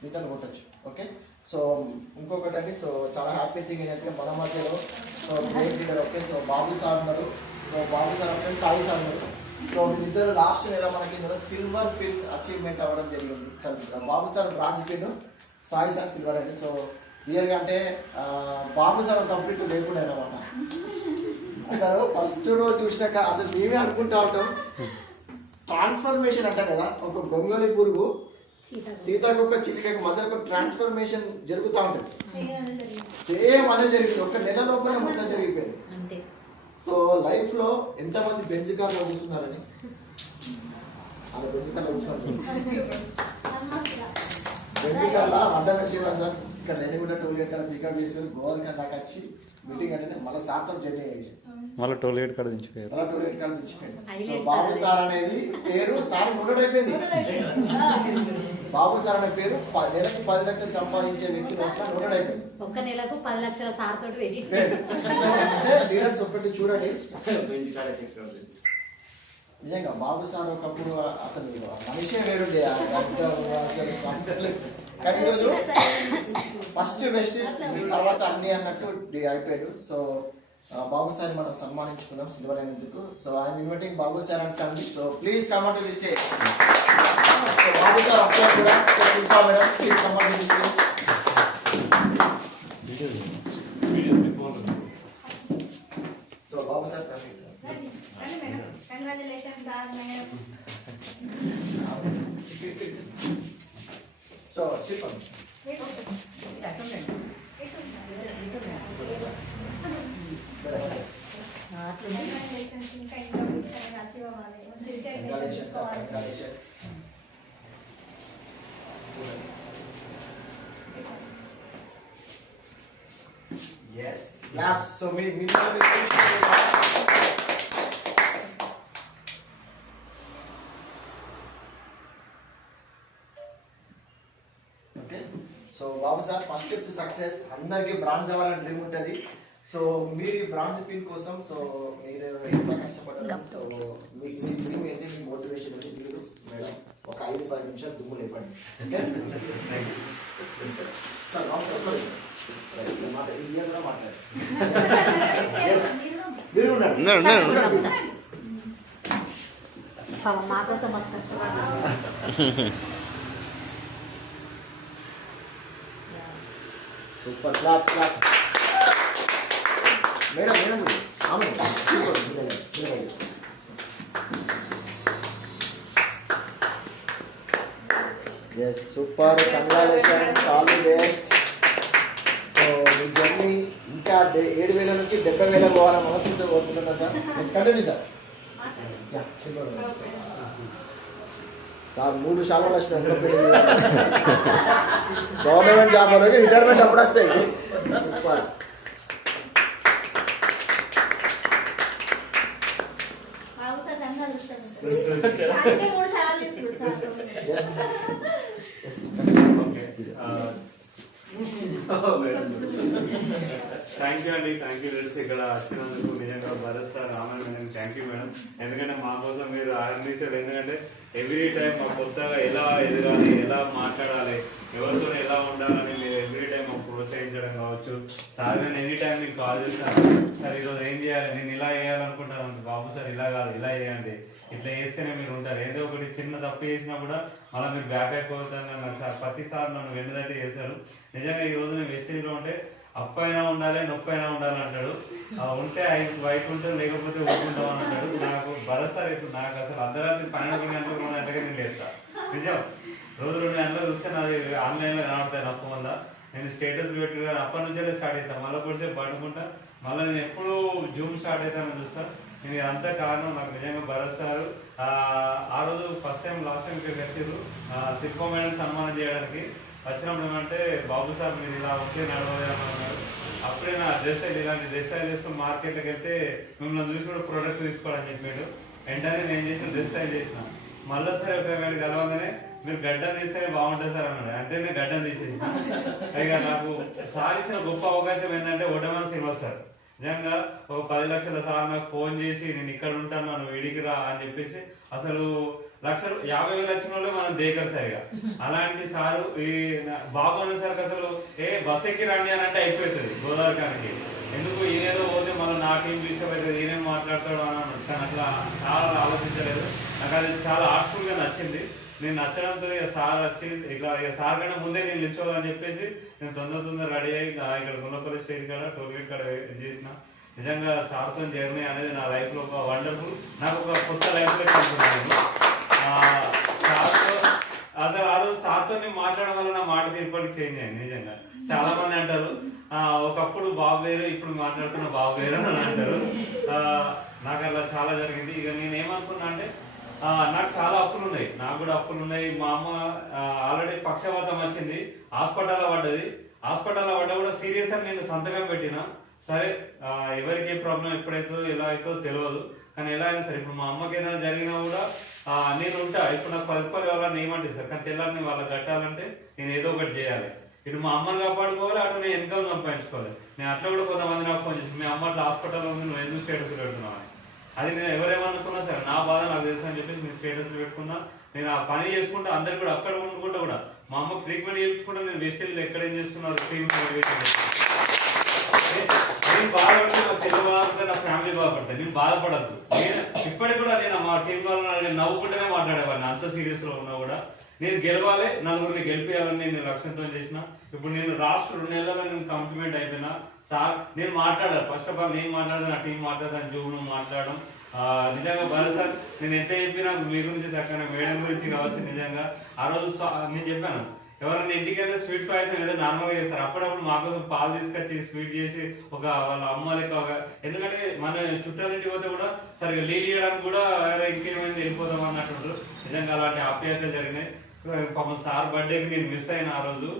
మీతను కొట్టచ్చు. ఓకే, సో ఇంకొకటి అండి, సో చాలా హ్యాపీ థింగ్ ఏంటంటే మన మధ్యలో so great leader. Okay, so Babu sir ఉన్నారు. సో బాబు సార్ అంటే సాయి సార్ ఉన్నారు. సో వీళ్ళిద్దరు లాస్ట్ నెల మనకి సిల్వర్ పిన్ అచీవ్మెంట్ అవ్వడం జరిగింది. Sir Babu sir bronze pin, Sai sir silver అండి. సో క్లియర్గా అంటే బాబు సార్ కంప్లీట్ లేకుండా అనమాట. అసలు ఫస్ట్ రోజు చూసినాక అసలు మేమే అనుకుంటా ఉంటాం ట్రాన్స్ఫర్మేషన్ అంటాం కదా. ఒక గొంగలి పురుగు సీతాకొక చిటికకు మధ్య ఒక ట్రాన్స్ఫర్మేషన్ జరుగుతూ ఉంటుంది. సేమ్ అదే జరిగింది, ఒక నెల లోపల మొత్తం జరిగిపోయింది. సో లైఫ్లో ఎంతమంది బెంజ్ కార్లో కూర్చున్నారని, అలా బెంజ్ కార్లో కూర్చున్నారు. బెంజ్ కార్లో అడ్డమే శివ సార్ ఇక్కడ నెల్లిగుంట టోల్ గేట్ కాడ పికప్ చేసుకొని గోవాలకి దాకా వచ్చి మీటింగ్ అంటే మళ్ళీ సార్తో జర్నీ చేసి మళ్ళీ టోల్ గేట్ కాడ దించిపోయారు. సో బాబు సార్ అనేది పేరు సార్ అయిపోయింది. బాబు సార్ అనే పేరు నెలకు 10 లక్షలు సంపాదించే వ్యక్తి అయిపోయింది. ఒక్క నెలకు 10 లక్షల సార్ తోటి లీడర్స్ ఒకటి చూడండి. నిజంగా బాబు సార్ ఒకప్పుడు అసలు మనిషే వేరుండే. కానీ ఈరోజు ఫస్ట్ వెస్టేజ్ తర్వాత అన్ని అన్నట్టు అయిపోయాడు. సో బాబు సార్ మనం సన్మానించుకున్నాం సిల్వర్ అయినందుకు. So I'm inviting Babu sir and family. So please come on to the stage. So Babu sir అప్పుడు కూడా Shilpa madam please come on to the stage. So Babu sir congratulations sir madam. So Shilpa ఇంకా ఇంకా అచీవ్ అవ్వాలి. Yes. క్లాప్స్. సో మీ okay. So Babu sir first step success. అందరికీ బ్రాంజ్ అవ్వాలని డ్రీమ్ ఉంటుంది. సో మీరు ఈ బ్రాంజ్ పిన్ కోసం సో మీరు ఎంత కష్టపడ్డారు, సో మీ డ్రీమ్ ఏంటి, మీ మోటివేషన్ ఏంటి, మీరు మేడం ఒక 5-10 నిమిషాలు దుమ్ము లేపండి. సార్ మాట ఇండియా కూడా మాట్లాడారు. మీరు మా కోసం మస్తు కష్టపడ్డారు. Super. Clap clap. Madam madam yes super. Congratulations, all the best. So మీ జర్నీ ఇంకా 7,000 నుంచి 70,000 పోవాలని మనసుతో కోరుకుంటున్నా sir. Yes continue sir. Sir 3 శాలలు వచ్చినాయి. గవర్నమెంట్ జాబ్ రోజు రిటైర్మెంట్ అప్పుడు వస్తాయి. సూపర్. థ్యాంక్ యూ అండి, థ్యాంక్ యూ లేడీస్. ఇక్కడ వచ్చినందుకు నిజంగా Bharat Ramayana thank you madam. ఎందుకంటే మా కోసం మీరు ఆర్గనైజర్. ఎందుకంటే ఎవ్రీ టైం మాకు కొత్తగా ఎలా ఎదగాలి, ఎలా మాట్లాడాలి, ఎవరితో ఎలా ఉండాలని మీరు ఎవ్రీ టైం మాకు ప్రోత్సహించడం కావచ్చు. సార్ నేను ఎనీ టైం మీకు కాల్ చేస్తాను, సార్ ఈరోజు ఏం చేయాలి, నేను ఇలా చేయాలనుకుంటాను, బాబు సార్ ఇలా కాదు ఇలా చేయండి, ఇట్లా చేస్తేనే మీరు ఉంటారు. ఏదో ఒకటి చిన్న తప్పు చేసినా కూడా మళ్ళీ మీరు బ్యాక్ అయిపోతాను అన్నారు సార్. ప్రతిసారి నన్ను వెన్నుదట్టి చేశారు. నిజంగా ఈ రోజు నేను వెస్టేజ్లో ఉంటే అప్పు అయినా ఉండాలి, నొప్పి అయినా ఉండాలి అంటాడు. ఉంటే వైపు ఉంటుంది, లేకపోతే ఊరుకుంటాం అని అంటాడు. నాకు భరోసా రేపు నాకు అసలు అర్ధరాత్రి 12 గంటలకు 3 గంటలకే నేను లేస్తా. నిజం, రోజు 2 గంటలకు చూస్తే నాది ఆన్లైన్లో కనబడతాయి నొప్పి వల్ల. నేను స్టేటస్ పెట్టి అప్పటి నుంచే స్టార్ట్ అవుతాను. మళ్ళీ కొద్దిసేపు పడుకుంటా, మళ్ళీ నేను ఎప్పుడు జూమ్ స్టార్ట్ అవుతానని చూస్తా. నేను ఇదంతా కారణం నాకు నిజంగా భరోసారు. ఆ రోజు ఫస్ట్ టైం లాస్ట్ టైం ఇక్కడికి వచ్చారు శిల్ప మేడం సన్మానం చేయడానికి. వచ్చినప్పుడు ఏమంటే బాబు సార్ మీరు ఇలా ఒకే నడవలేమన్నారు. అప్పుడే నా డ్రెస్ స్టైల్ ఇలాంటి డ్రెస్ స్టైల్ చేసుకుని మార్కెట్లోకి వెళ్తే మిమ్మల్ని చూసి కూడా ప్రోడక్ట్ తీసుకోవాలని చెప్పాడు. వెంటనే నేను చేసిన డ్రెస్ స్టైల్ చేసిన. మళ్ళీ సరే ఒక వేళ కలవగానే మీరు గడ్డం తీస్తేనే బాగుంటుంది సార్ అన్నాడు. అంటే నేను గడ్డం తీసేసిన. ఇక నాకు సార్ ఇచ్చిన గొప్ప అవకాశం ఏంటంటే ఒడమన్ సిల్వర్ సార్. నిజంగా ఒక 10 లక్షల సార్ నాకు ఫోన్ చేసి నేను ఇక్కడ ఉంటాను నన్ను వీడికి రా అని చెప్పేసి అసలు 50,000 వచ్చిన వాళ్ళే మనం దేకర్ సార్. అలాంటి సారు ఈ బాబు అనే సార్కి అసలు బస్ ఎక్కి రండి అని అంటే అయిపోతుంది గోదావరికానికి. ఎందుకు ఈయనేదో పోతే మళ్ళీ నా టీం డిస్టర్బ్ అవుతుంది, ఈయనేం మాట్లాడతాడు అని అన్నాడు. కానీ అట్లా చాలా ఆలోచించలేదు. నాకు అది చాలా ఆర్ట్ఫుల్గా నచ్చింది. నేను నచ్చడంతో ఇక సార్ వచ్చి ఇట్లా ఇక సార్ కన్నా ముందే నేను నిల్చోవాలని చెప్పేసి నేను తొందర రెడీ అయ్యి ఇక్కడ గుల్లపల్లి స్టేజ్ కాడ టోల్గేట్ కాడ చేసిన. నిజంగా సార్తో జర్నీ అనేది నా లైఫ్లో ఒక వండర్ఫుల్, నాకు ఒక కొత్త లైఫ్లో అనుకుంటున్నాను. సార్తో అసలు ఆ రోజు సార్తో నేను మాట్లాడడం వల్ల నా మాట తీర్పడికి చేంజ్ అయింది. నిజంగా చాలా మంది అంటారు ఒకప్పుడు బాబు వేరు ఇప్పుడు మాట్లాడుతున్న బాబు వేరు అని అంటారు. నాకు అలా చాలా జరిగింది. ఇక నేను ఏమనుకున్నా అంటే నాకు చాలా అప్పులు ఉన్నాయి, నాకు కూడా అప్పులు ఉన్నాయి. మా అమ్మ ఆల్రెడీ పక్షవాతం వచ్చింది, హాస్పిటల్లో పడ్డది. హాస్పిటల్లో పడ్డా కూడా సీరియస్ అని నేను సంతకం పెట్టినా. సరే ఎవరికి ఏ ప్రాబ్లం ఎప్పుడైతుందో ఎలా అవుతుందో తెలియదు, కానీ ఎలా అయినా సరే ఇప్పుడు మా అమ్మకి ఏదైనా జరిగినా కూడా నేను ఉంటా. ఇప్పుడు నాకు 10 రూపాయలు ఎవరన్నా ఏమంటే సార్, కానీ తెల్లారిని వాళ్ళకి కట్టాలంటే నేను ఏదో ఒకటి చేయాలి. ఇటు మా అమ్మని కాపాడుకోవాలి, అటు నేను ఇన్కమ్ సంపాదించుకోవాలి. నేను అట్లా కూడా కొంతమంది నాకు ఫోన్ చేసి మీ అమ్మ అట్లా హాస్పిటల్లో ఉంది నువ్వు ఎందుకు స్టేటస్ పెడుతున్నావు అని. అది నేను ఎవరేమనుకున్నా సరే నా బాధ నాకు తెలుసు అని చెప్పేసి నేను స్టేటస్ పెట్టుకున్నా. నేను ఆ పని చేసుకుంటా, అందరు కూడా అక్కడ ఉండుకుంటా కూడా మా అమ్మ ట్రీట్మెంట్ చేయించుకుంటా. నేను వెస్టేజ్లో ఎక్కడ ఏం చేస్తున్నారు స్క్రీన్ నేను బాధపడితే నా చెల్లి బాధపడితే నా ఫ్యామిలీ బాధపడతాను. నేను బాధపడద్దు. నేను ఇప్పటికి కూడా నేను మా టీం వాళ్ళని నవ్వుకుంటూనే మాట్లాడేవాడిని. అంత సీరియస్ లో ఉన్నా కూడా నేను గెలవాలి, నలుగురిని గెలిపేయాలని నేను లక్ష్యంతో చేసిన. ఇప్పుడు నేను రాష్ట్ర 2 నెలల్లో నేను కంప్లిమెంట్ అయిపోయినా. సార్ నేను మాట్లాడాను, ఫస్ట్ ఆఫ్ ఆల్ నేను మాట్లాడదు, నా టీం మాట్లాడదాను, జూబ్ను మాట్లాడడం. నిజంగా భరోసా నేను ఎంత చెప్పినా మీ గురించి దక్కన మేడం గురించి కావచ్చు. నిజంగా ఆ రోజు నేను చెప్పాను ఎవరైనా ఇంటికి వెళ్తే స్వీట్ పాయసం ఏదో నార్మల్గా చేస్తారు. అప్పుడప్పుడు మా కోసం పాలు తీసుకొచ్చి స్వీట్ చేసి ఒక వాళ్ళ అమ్మ లెక్క ఎందుకంటే మన చుట్టాలింటికి పోతే కూడా సరిగ్గా లీల్ చేయడానికి కూడా ఇంకేమైంది వెళ్ళిపోతాం అన్నట్టు. నిజంగా అలాంటి ఆప్యాయతలు జరిగినాయి. పాపం సార్ బర్త్డేకి నేను మిస్ అయిన ఆ రోజు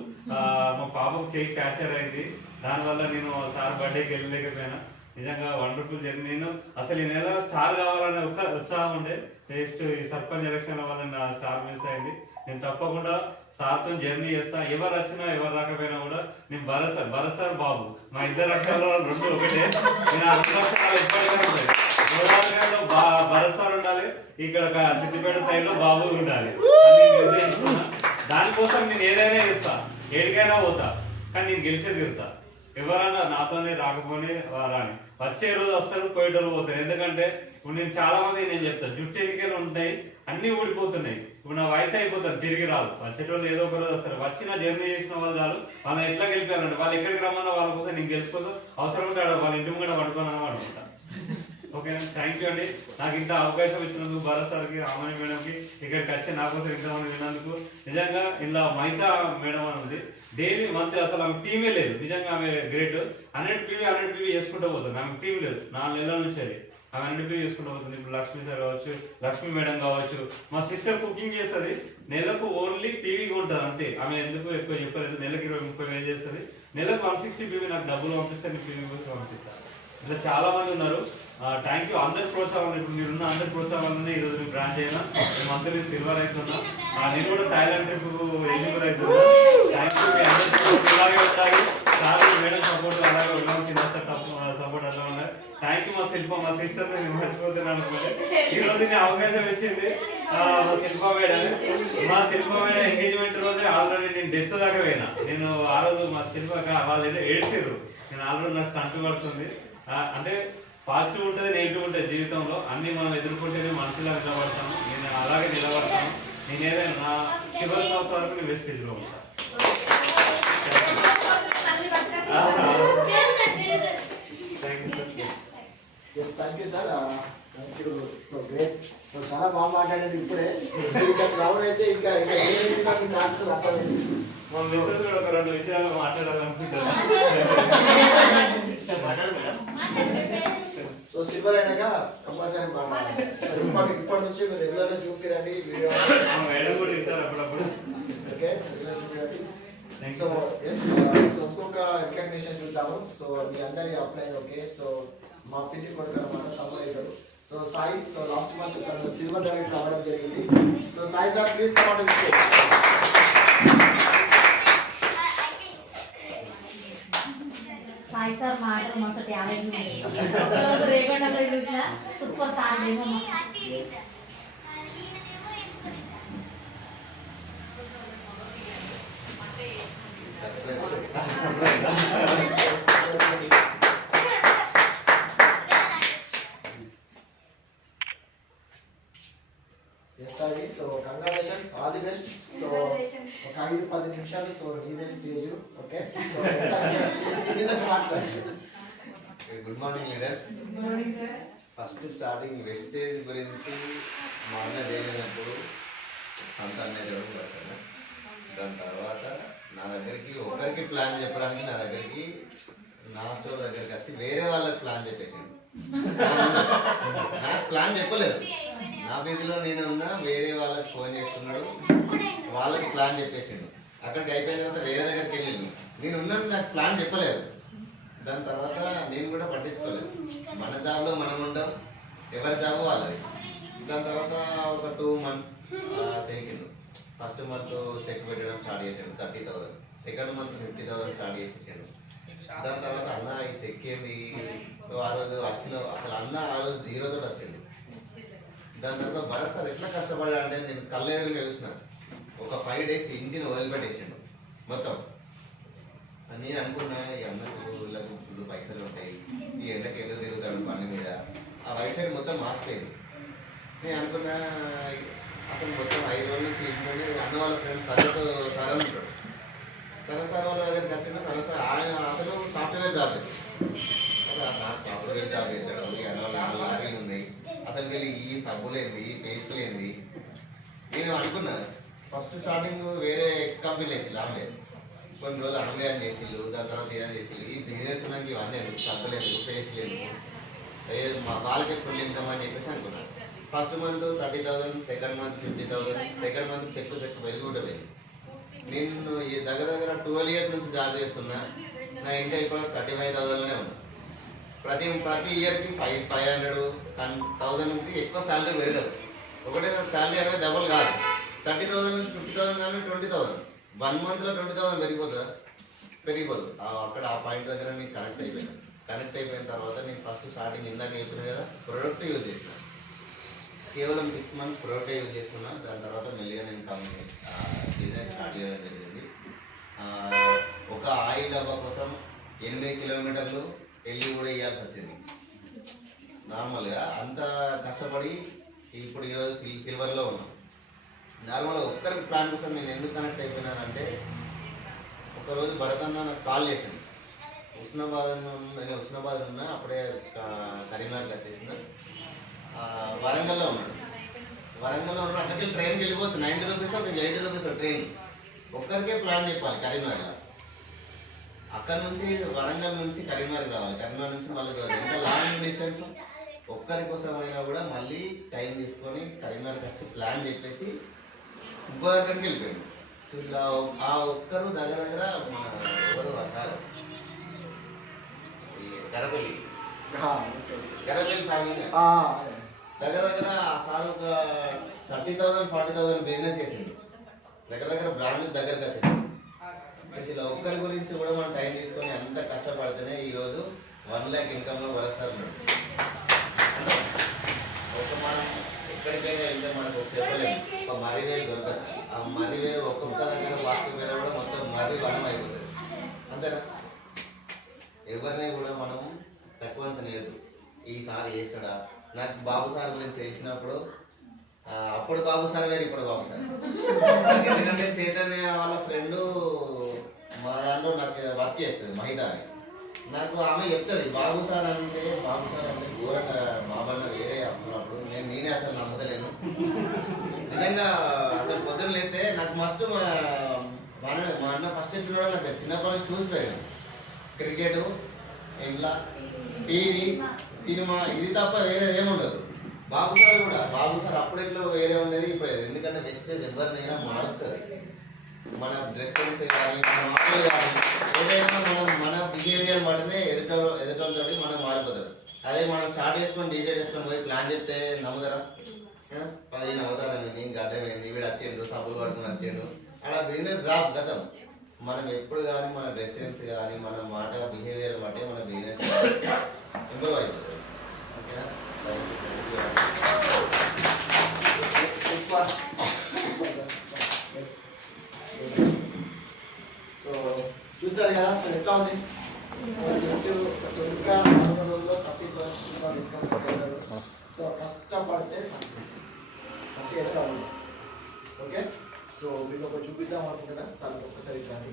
మా పాపకు చేయి క్యాచర్ అయింది. దానివల్ల నేను సార్ బర్త్డేకి వెళ్ళలేకపోయినా. నిజంగా వండర్ఫుల్ జర్నీ. నేను అసలు ఈ నెల స్టార్ కావాలనే ఒక ఉత్సాహం ఉండే, జస్ట్ ఈ సర్పంచ్ ఎలక్షన్ వల్ల నా స్టార్ మిస్ అయింది. నేను తప్పకుండా సార్తో జర్నీ చేస్తా. ఎవరు వచ్చినా ఎవరు రాకపోయినా కూడా నేను భరత్ సార్ బాబు, మా ఇద్దరు అక్షరాలు రెండు ఒకటే. నేను ఆ 2 అక్షరాలు ఎప్పటికైనా ఉంటాయి. గోదావరిలో భరత్ సార్ ఉండాలి, ఇక్కడ సిద్దిపేట సైడ్ లో బాబు ఉండాలి అని నిర్ణయించుకున్నా. దానికోసం నేను ఏదైనా చేస్తా, ఏడికైనా పోతా, కానీ నేను గెలిచే తిరుగుతా. ఎవరన్నా నాతోనే రాకపోతే రాని, వచ్చే రోజు వస్తారు, పోయేటోళ్ళు పోతారు. ఎందుకంటే ఇప్పుడు నేను చాలా మంది నేను చెప్తాను, జుట్టు ఎన్నికలు ఉంటాయి, అన్ని ఊడిపోతున్నాయి. ఇప్పుడు నా వయసు అయిపోతాను, తిరిగి రాదు. వచ్చేటోళ్ళు ఏదో ఒక రోజు వస్తారు. వచ్చిన జర్నీ చేసిన వాళ్ళు చాలు. వాళ్ళని ఎట్లా గెలిపారంటే వాళ్ళు ఎక్కడికి రమ్మన్నా వాళ్ళ కోసం నేను గెలిచిపోతాను. అవసరం ఉంటే వాళ్ళ ఇంటి కూడా పడుకోనని అనుకుంటా. ఓకేనా, థ్యాంక్ యూ అండి. నాకు ఇంత అవకాశం ఇచ్చినందుకు భరత్ సార్కి, రామణి మేడంకి, ఇక్కడికి వచ్చి నా కోసం ఇంతమంది విన్నందుకు. నిజంగా ఇలా మైతా మేడం అని ఉంది, డైలీ మంత్లీ అసలు ఆమె టీమే లేదు. నిజంగా ఆమె గ్రేట్. 100 PV చేసుకుంటూ పోతుంది. ఆమె టీం లేదు 4 నెలల నుంచి. అది ఆమె 100 PV చేసుకుంటూ పోతుంది. ఇప్పుడు లక్ష్మీ సార్ కావచ్చు, లక్ష్మీ మేడం కావచ్చు, మా సిస్టర్ కుకింగ్ చేస్తుంది. నెలకు ఓన్లీ PVకి ఉంటుంది అంతే. ఆమె ఎందుకు ఎక్కువ చెప్పలేదు. నెలకు 20-30 వేలు చేస్తుంది. నెలకు 160 PV నాకు డబ్బులు పంపిస్తే నేను PV పంపిస్తాను. ఇట్లా చాలా మంది ఉన్నారు. Thank you. అందరి ప్రోత్సాహం, ఇప్పుడు మీరున్న అందరి ప్రోత్సాహం వల్లనే ఈరోజు నేను బ్రాంచ్ అయినా. నేను మంత్లీ సిల్వర్ అవుతున్నా. నేను కూడా థాయిలాండ్ ట్రిప్ ఎలిజిబుల్ అవుతున్నా. Thank you. మీ అందరికీ ఇలాగే ఉంటాయి. చాలా మేడం సపోర్ట్ అలాగే ఉన్నాం, కింద సపోర్ట్ అట్లా ఉన్నాయి. Thank you. మా శిల్ప, మా సిస్టర్ నేను మర్చిపోతున్నాను అనుకుంటే ఈరోజు నేను అవకాశం ఇచ్చింది మా శిల్ప మేడం. మా శిల్ప మేడం ఎంగేజ్మెంట్ రోజే ఆల్రెడీ నేను డెత్ దాకా పోయినా. నేను ఆ రోజు మా శిల్ప వాళ్ళు ఏదో ఏడ్చారు. నేను ఆల్రెడీ నాకు స్టంట్ పడుతుంది. అంటే పాజిటివ్ ఉంటుంది, నెగిటివ్ ఉంటుంది జీవితంలో. అన్ని మనం ఎదుర్కొంటేనే మనుషులా నిలబడతాను. నేను అలాగే నిలబడతాను. నేను ఏదైనా నా చివరి సంవత్సరం వరకు నేను వెస్టేజ్లో ఉంటాను. Thank you sir. Thank you. So great. So చాలా బాగా మాట్లాడండి. ఇప్పుడే ఇంకా క్రౌడ్ అయితే ఇంకా అర్థమైంది. మా మిస్సెస్ కూడా ఒక 2 విషయాలు మాట్లాడాలనుకుంటారు. సో సిల్వర్ అయినాక కంపల్సరీ ఇప్పటి నుంచి మీరు రెగ్యులర్ గా చూపిరండి వీడియో. మేడం కూడా ఇస్తారు అప్పుడప్పుడు. Okay, so yes. సో ఇంకొక రికగ్నిషన్ చూద్దాము. సో మీ అందరి అప్లై. ఓకే, సో మా పిల్లి కొడుకు అన్నమాట, తమ్ముడు అవుతాడు. So Sai, so last month తను సిల్వర్ డైరెక్ట్ అవ్వడం జరిగింది. So Sai sir please come on the stage. Sai sir మాటలు మస్తు టాలెంట్ ఉన్నాయి. ఒకరోజు రేగొండలో చూసిన సూపర్ సార్ ఏమో. Yes Sai. So congratulations, all the best. So ఒక 5-10 నిమిషాలు సో నీదే stage. Okay, so good morning leaders. First starting wastage గురించి మా అన్న చేయలేనప్పుడు సంత అన్నయ్య చూడడం. దాని తర్వాత నా దగ్గరికి ఒకరికి ప్లాన్ చెప్పడానికి నా స్టోర్ దగ్గరికి వచ్చి వేరే వాళ్ళకి ప్లాన్ చెప్పేసిండు. నాకు ప్లాన్ చెప్పలేదు. నా వీధిలో నేను ఉన్నా, వేరే వాళ్ళకి ఫోన్ చేస్తున్నాడు, వాళ్ళకి ప్లాన్ చెప్పేసిండు. అక్కడికి అయిపోయిన తర్వాత వేరే దగ్గరికి వెళ్ళిండు. నేను ఉన్నాను, నాకు ప్లాన్ చెప్పలేదు. దాని తర్వాత నేను కూడా పట్టించుకోలేదు. మన జాబ్లో మనం ఉంటాం, ఎవరి జాబ్ వాళ్ళది. దాని తర్వాత ఒక 2 months చేసిండు. ఫస్ట్ మంత్ చెక్ పెట్టడం స్టార్ట్ చేసాడు 30,000. సెకండ్ మంత్ 50,000 స్టార్ట్ చేసేసాడు. దాని తర్వాత అన్న ఈ చెక్ ఏంది ఆ రోజు వచ్చిన, అసలు అన్న ఆ రోజు 0 తోటి వచ్చింది. దాని తర్వాత భరత్ సార్ ఎట్లా కష్టపడా అంటే నేను కళ్ళెదురుగా చూసిన. ఒక 5 days ఇంటిని వదిలిపెట్టేసిండు మొత్తం. నేను అనుకున్నా ఈ అన్నకు ఫుల్ పైసలు ఉంటాయి, ఈ ఎండకి ఎందుకు తిరుగుతాడు బండి మీద. ఆ వైట్ సైడ్ మొత్తం మాసిపోయింది. నేను అనుకున్నా అసలు మొత్తం 5 రోజుల నుంచి ఇంట్లోనే అన్న వాళ్ళ ఫ్రెండ్స్ సరస్సు సార్ అని ఉంటాడు. సార్ వాళ్ళ దగ్గరికి వచ్చిన సార్ ఆయన అసలు సాఫ్ట్వేర్ జాబ్ అవుతుంది. సాఫ్ట్వేర్ జాబ్ చేస్తాడు. ఈ అన్న వాళ్ళ లారీలు ఉన్నాయి, అతనికి వెళ్ళి ఈ సబ్బులేంది, ఈ పేస్టులు ఏంది. నేను అనుకున్నా ఫస్ట్ స్టార్టింగ్ వేరే ఎక్స్ కంపెనీలు వేసి ఆమె కొన్ని రోజులు ఆమె అని చేసిళ్ళు. దాని తర్వాత ఏదైనా చేసిళ్ళు. ఈ బిజినెస్ నాకు ఇవన్నీ ఎందుకు, సబ్బులేదు, పేస్టులు ఎందుకు, మా వాళ్ళకి ఫుల్ ఇన్కమ్ అని చెప్పేసి అనుకున్నాను. First month 30,000, second month 50,000, second month check పెరిగి ఉంటుంది. నేను ఈ దగ్గర 12 years నుంచి జాబ్ చేస్తున్నా. నా ఇంకా ఇప్పుడు 35,000లోనే ఉన్నా. ప్రతి ఇయర్కి 500, 1000కి ఎక్కువ శాలరీ పెరగదు. ఒకటే శాలరీ అనేది డబుల్ కాదు. 30,000 నుంచి 50,000 కానీ 20,000. 1 monthలో 20,000 పెరిగిపోతుందా? పెరిగిపోదు. అక్కడ ఆ పాయింట్ దగ్గర నేను కనెక్ట్ అయిపోయిన తర్వాత నేను ఫస్ట్ స్టార్టింగ్ ఇందాక చెప్పిన కదా, ప్రొడక్ట్ యూజ్ చేసిన. కేవలం 6 months ప్రొడక్ట్ యూజ్ చేసుకున్నా. దాని తర్వాత మెల్లిగా నేను బిజినెస్ స్టార్ట్ చేయడం జరిగింది. ఒక ఆయిల్ డబ్బా కోసం 8 kilometers వెళ్ళి కూడా ఇవ్వాల్సి వచ్చింది. నార్మల్గా అంత కష్టపడి ఇప్పుడు ఈరోజు సిల్వర్లో ఉన్నాం. నార్మల్గా ఒక్కరికి ప్లాన్ కోసం నేను ఎందుకు కనెక్ట్ అయిపోయినానంటే, ఒకరోజు భరత్ అన్న నాకు కాల్ చేసింది. నేను ఉస్నాబాద్ ఉన్నా, అప్పుడే కరీంనగర్కి వచ్చేసిన. వరంగల్లో ఉన్నాడు. అక్కడికి ట్రైన్కి వెళ్ళిపోవచ్చు. 90 rupees, 80 rupees ట్రైన్. ఒక్కరికే ప్లాన్ చెప్పాలి కరీంనగర్లో. అక్కడ నుంచి వరంగల్ నుంచి కరీంనగర్ రావాలి. కరీంనగర్ నుంచి మళ్ళీ ఎంత లాంగ్ డిస్టెన్స్. ఒక్కరి కోసం అయినా కూడా మళ్ళీ టైం తీసుకొని కరీంనగర్కి వచ్చి ప్లాన్ చెప్పేసి ఇంకో దగ్గరికి వెళ్ళిపోయాడు. సో ఇలా ఆ ఒక్కరు దగ్గర మన ఎవరు ఆ సార్ గరపల్లి సార్ దగ్గర ఆ సార్ ఒక 30,000, 40,000 బిజినెస్ చేసిండు. దగ్గర బ్రాంచ్ దగ్గరకు వచ్చేసింది. ఇలా ఒక్కరి గురించి కూడా మనం టైం తీసుకొని అంత కష్టపడితేనే ఈరోజు 1 lakh ఇన్కమ్లో వరుస్తారు. ఒక మనం ఎక్కడికైనా వెళ్తే మనకు చెప్పలేము, ఒక మర్రివేలు దొరకచ్చు. ఆ మర్రివేలు ఒక్కొక్క దగ్గర వాకి వేల కూడా మొత్తం మర్రి వనం అయిపోతుంది. అంతేనా? ఎవరిని కూడా మనం తక్కువ అంచనేయద్దు. ఈసారి వేస్తాడా? నాకు బాబు సార్ గురించి తెలిసినప్పుడు, అప్పుడు బాబు సార్ వేరు, ఇప్పుడు బాబు సార్. ఎందుకంటే చైతన్య వాళ్ళ ఫ్రెండ్ మా దాంట్లో నాకు వర్క్ చేస్తుంది, మహిత అని. నాకు ఆమె చెప్తుంది బాబు సార్ అంటే ఘోరంగా బాబన్న వేరే అప్పుడు నేనే అసలు నమ్మతలేను. నిజంగా అసలు పొద్దున్న లేతే నాకు మస్ట్ మా అన్న ఫస్ట్ ఎట్లున్నాడో నాకు చిన్నప్పటి నుంచి చూసిపోయాను. క్రికెట్, ఇంట్లో టీవీ, సినిమా, ఇది తప్ప వేరేది ఏముండదు. బాబు సార్ అప్పుడెట్లో వేరే ఉండేది, ఇప్పుడు ఎందుకంటే వెస్టేజ్ ఎవరినైనా మారుస్తుంది. మన డ్రెస్సింగ్స్ కానీ, మన మాటలు కానీ, ఏదైనా మన బిహేవియర్ బట్టినే ఎదుటోళ్ళతోటి మనం మారిపోతుంది. అదే మనం స్టార్ట్ చేసుకొని డీజే చేసుకొని పోయి ప్లాన్ చెప్తే నమ్ముతారా? 10 అవతారం ఏంది, గడ్డం ఏంది, వీడు వచ్చిండు, సబ్బులు పట్టుకుని వచ్చిండు, అలా బిజినెస్ డ్రాప్ గతం. మనం ఎప్పుడు కానీ మన డ్రెస్సింగ్స్ కానీ, మన మాట బిహేవియర్ బట్టి మన బిజినెస్ ఇంప్రూవ్ అయిపోతుంది. ఓకేనా? సో చూసారు కదా, సో ఎట్లా ఉంది? జస్ట్ ఇంకా 4 రోజుల్లో 30,000 ఇన్కమ్ పెట్టారు. సో కష్టపడితే సక్సెస్ అంటే ఎట్లా ఉంది. ఓకే, సో మీకు ఒక చూపిద్దాం అనుకుంటున్నా. సార్ ఒక్కసారి ఇట్లాంటి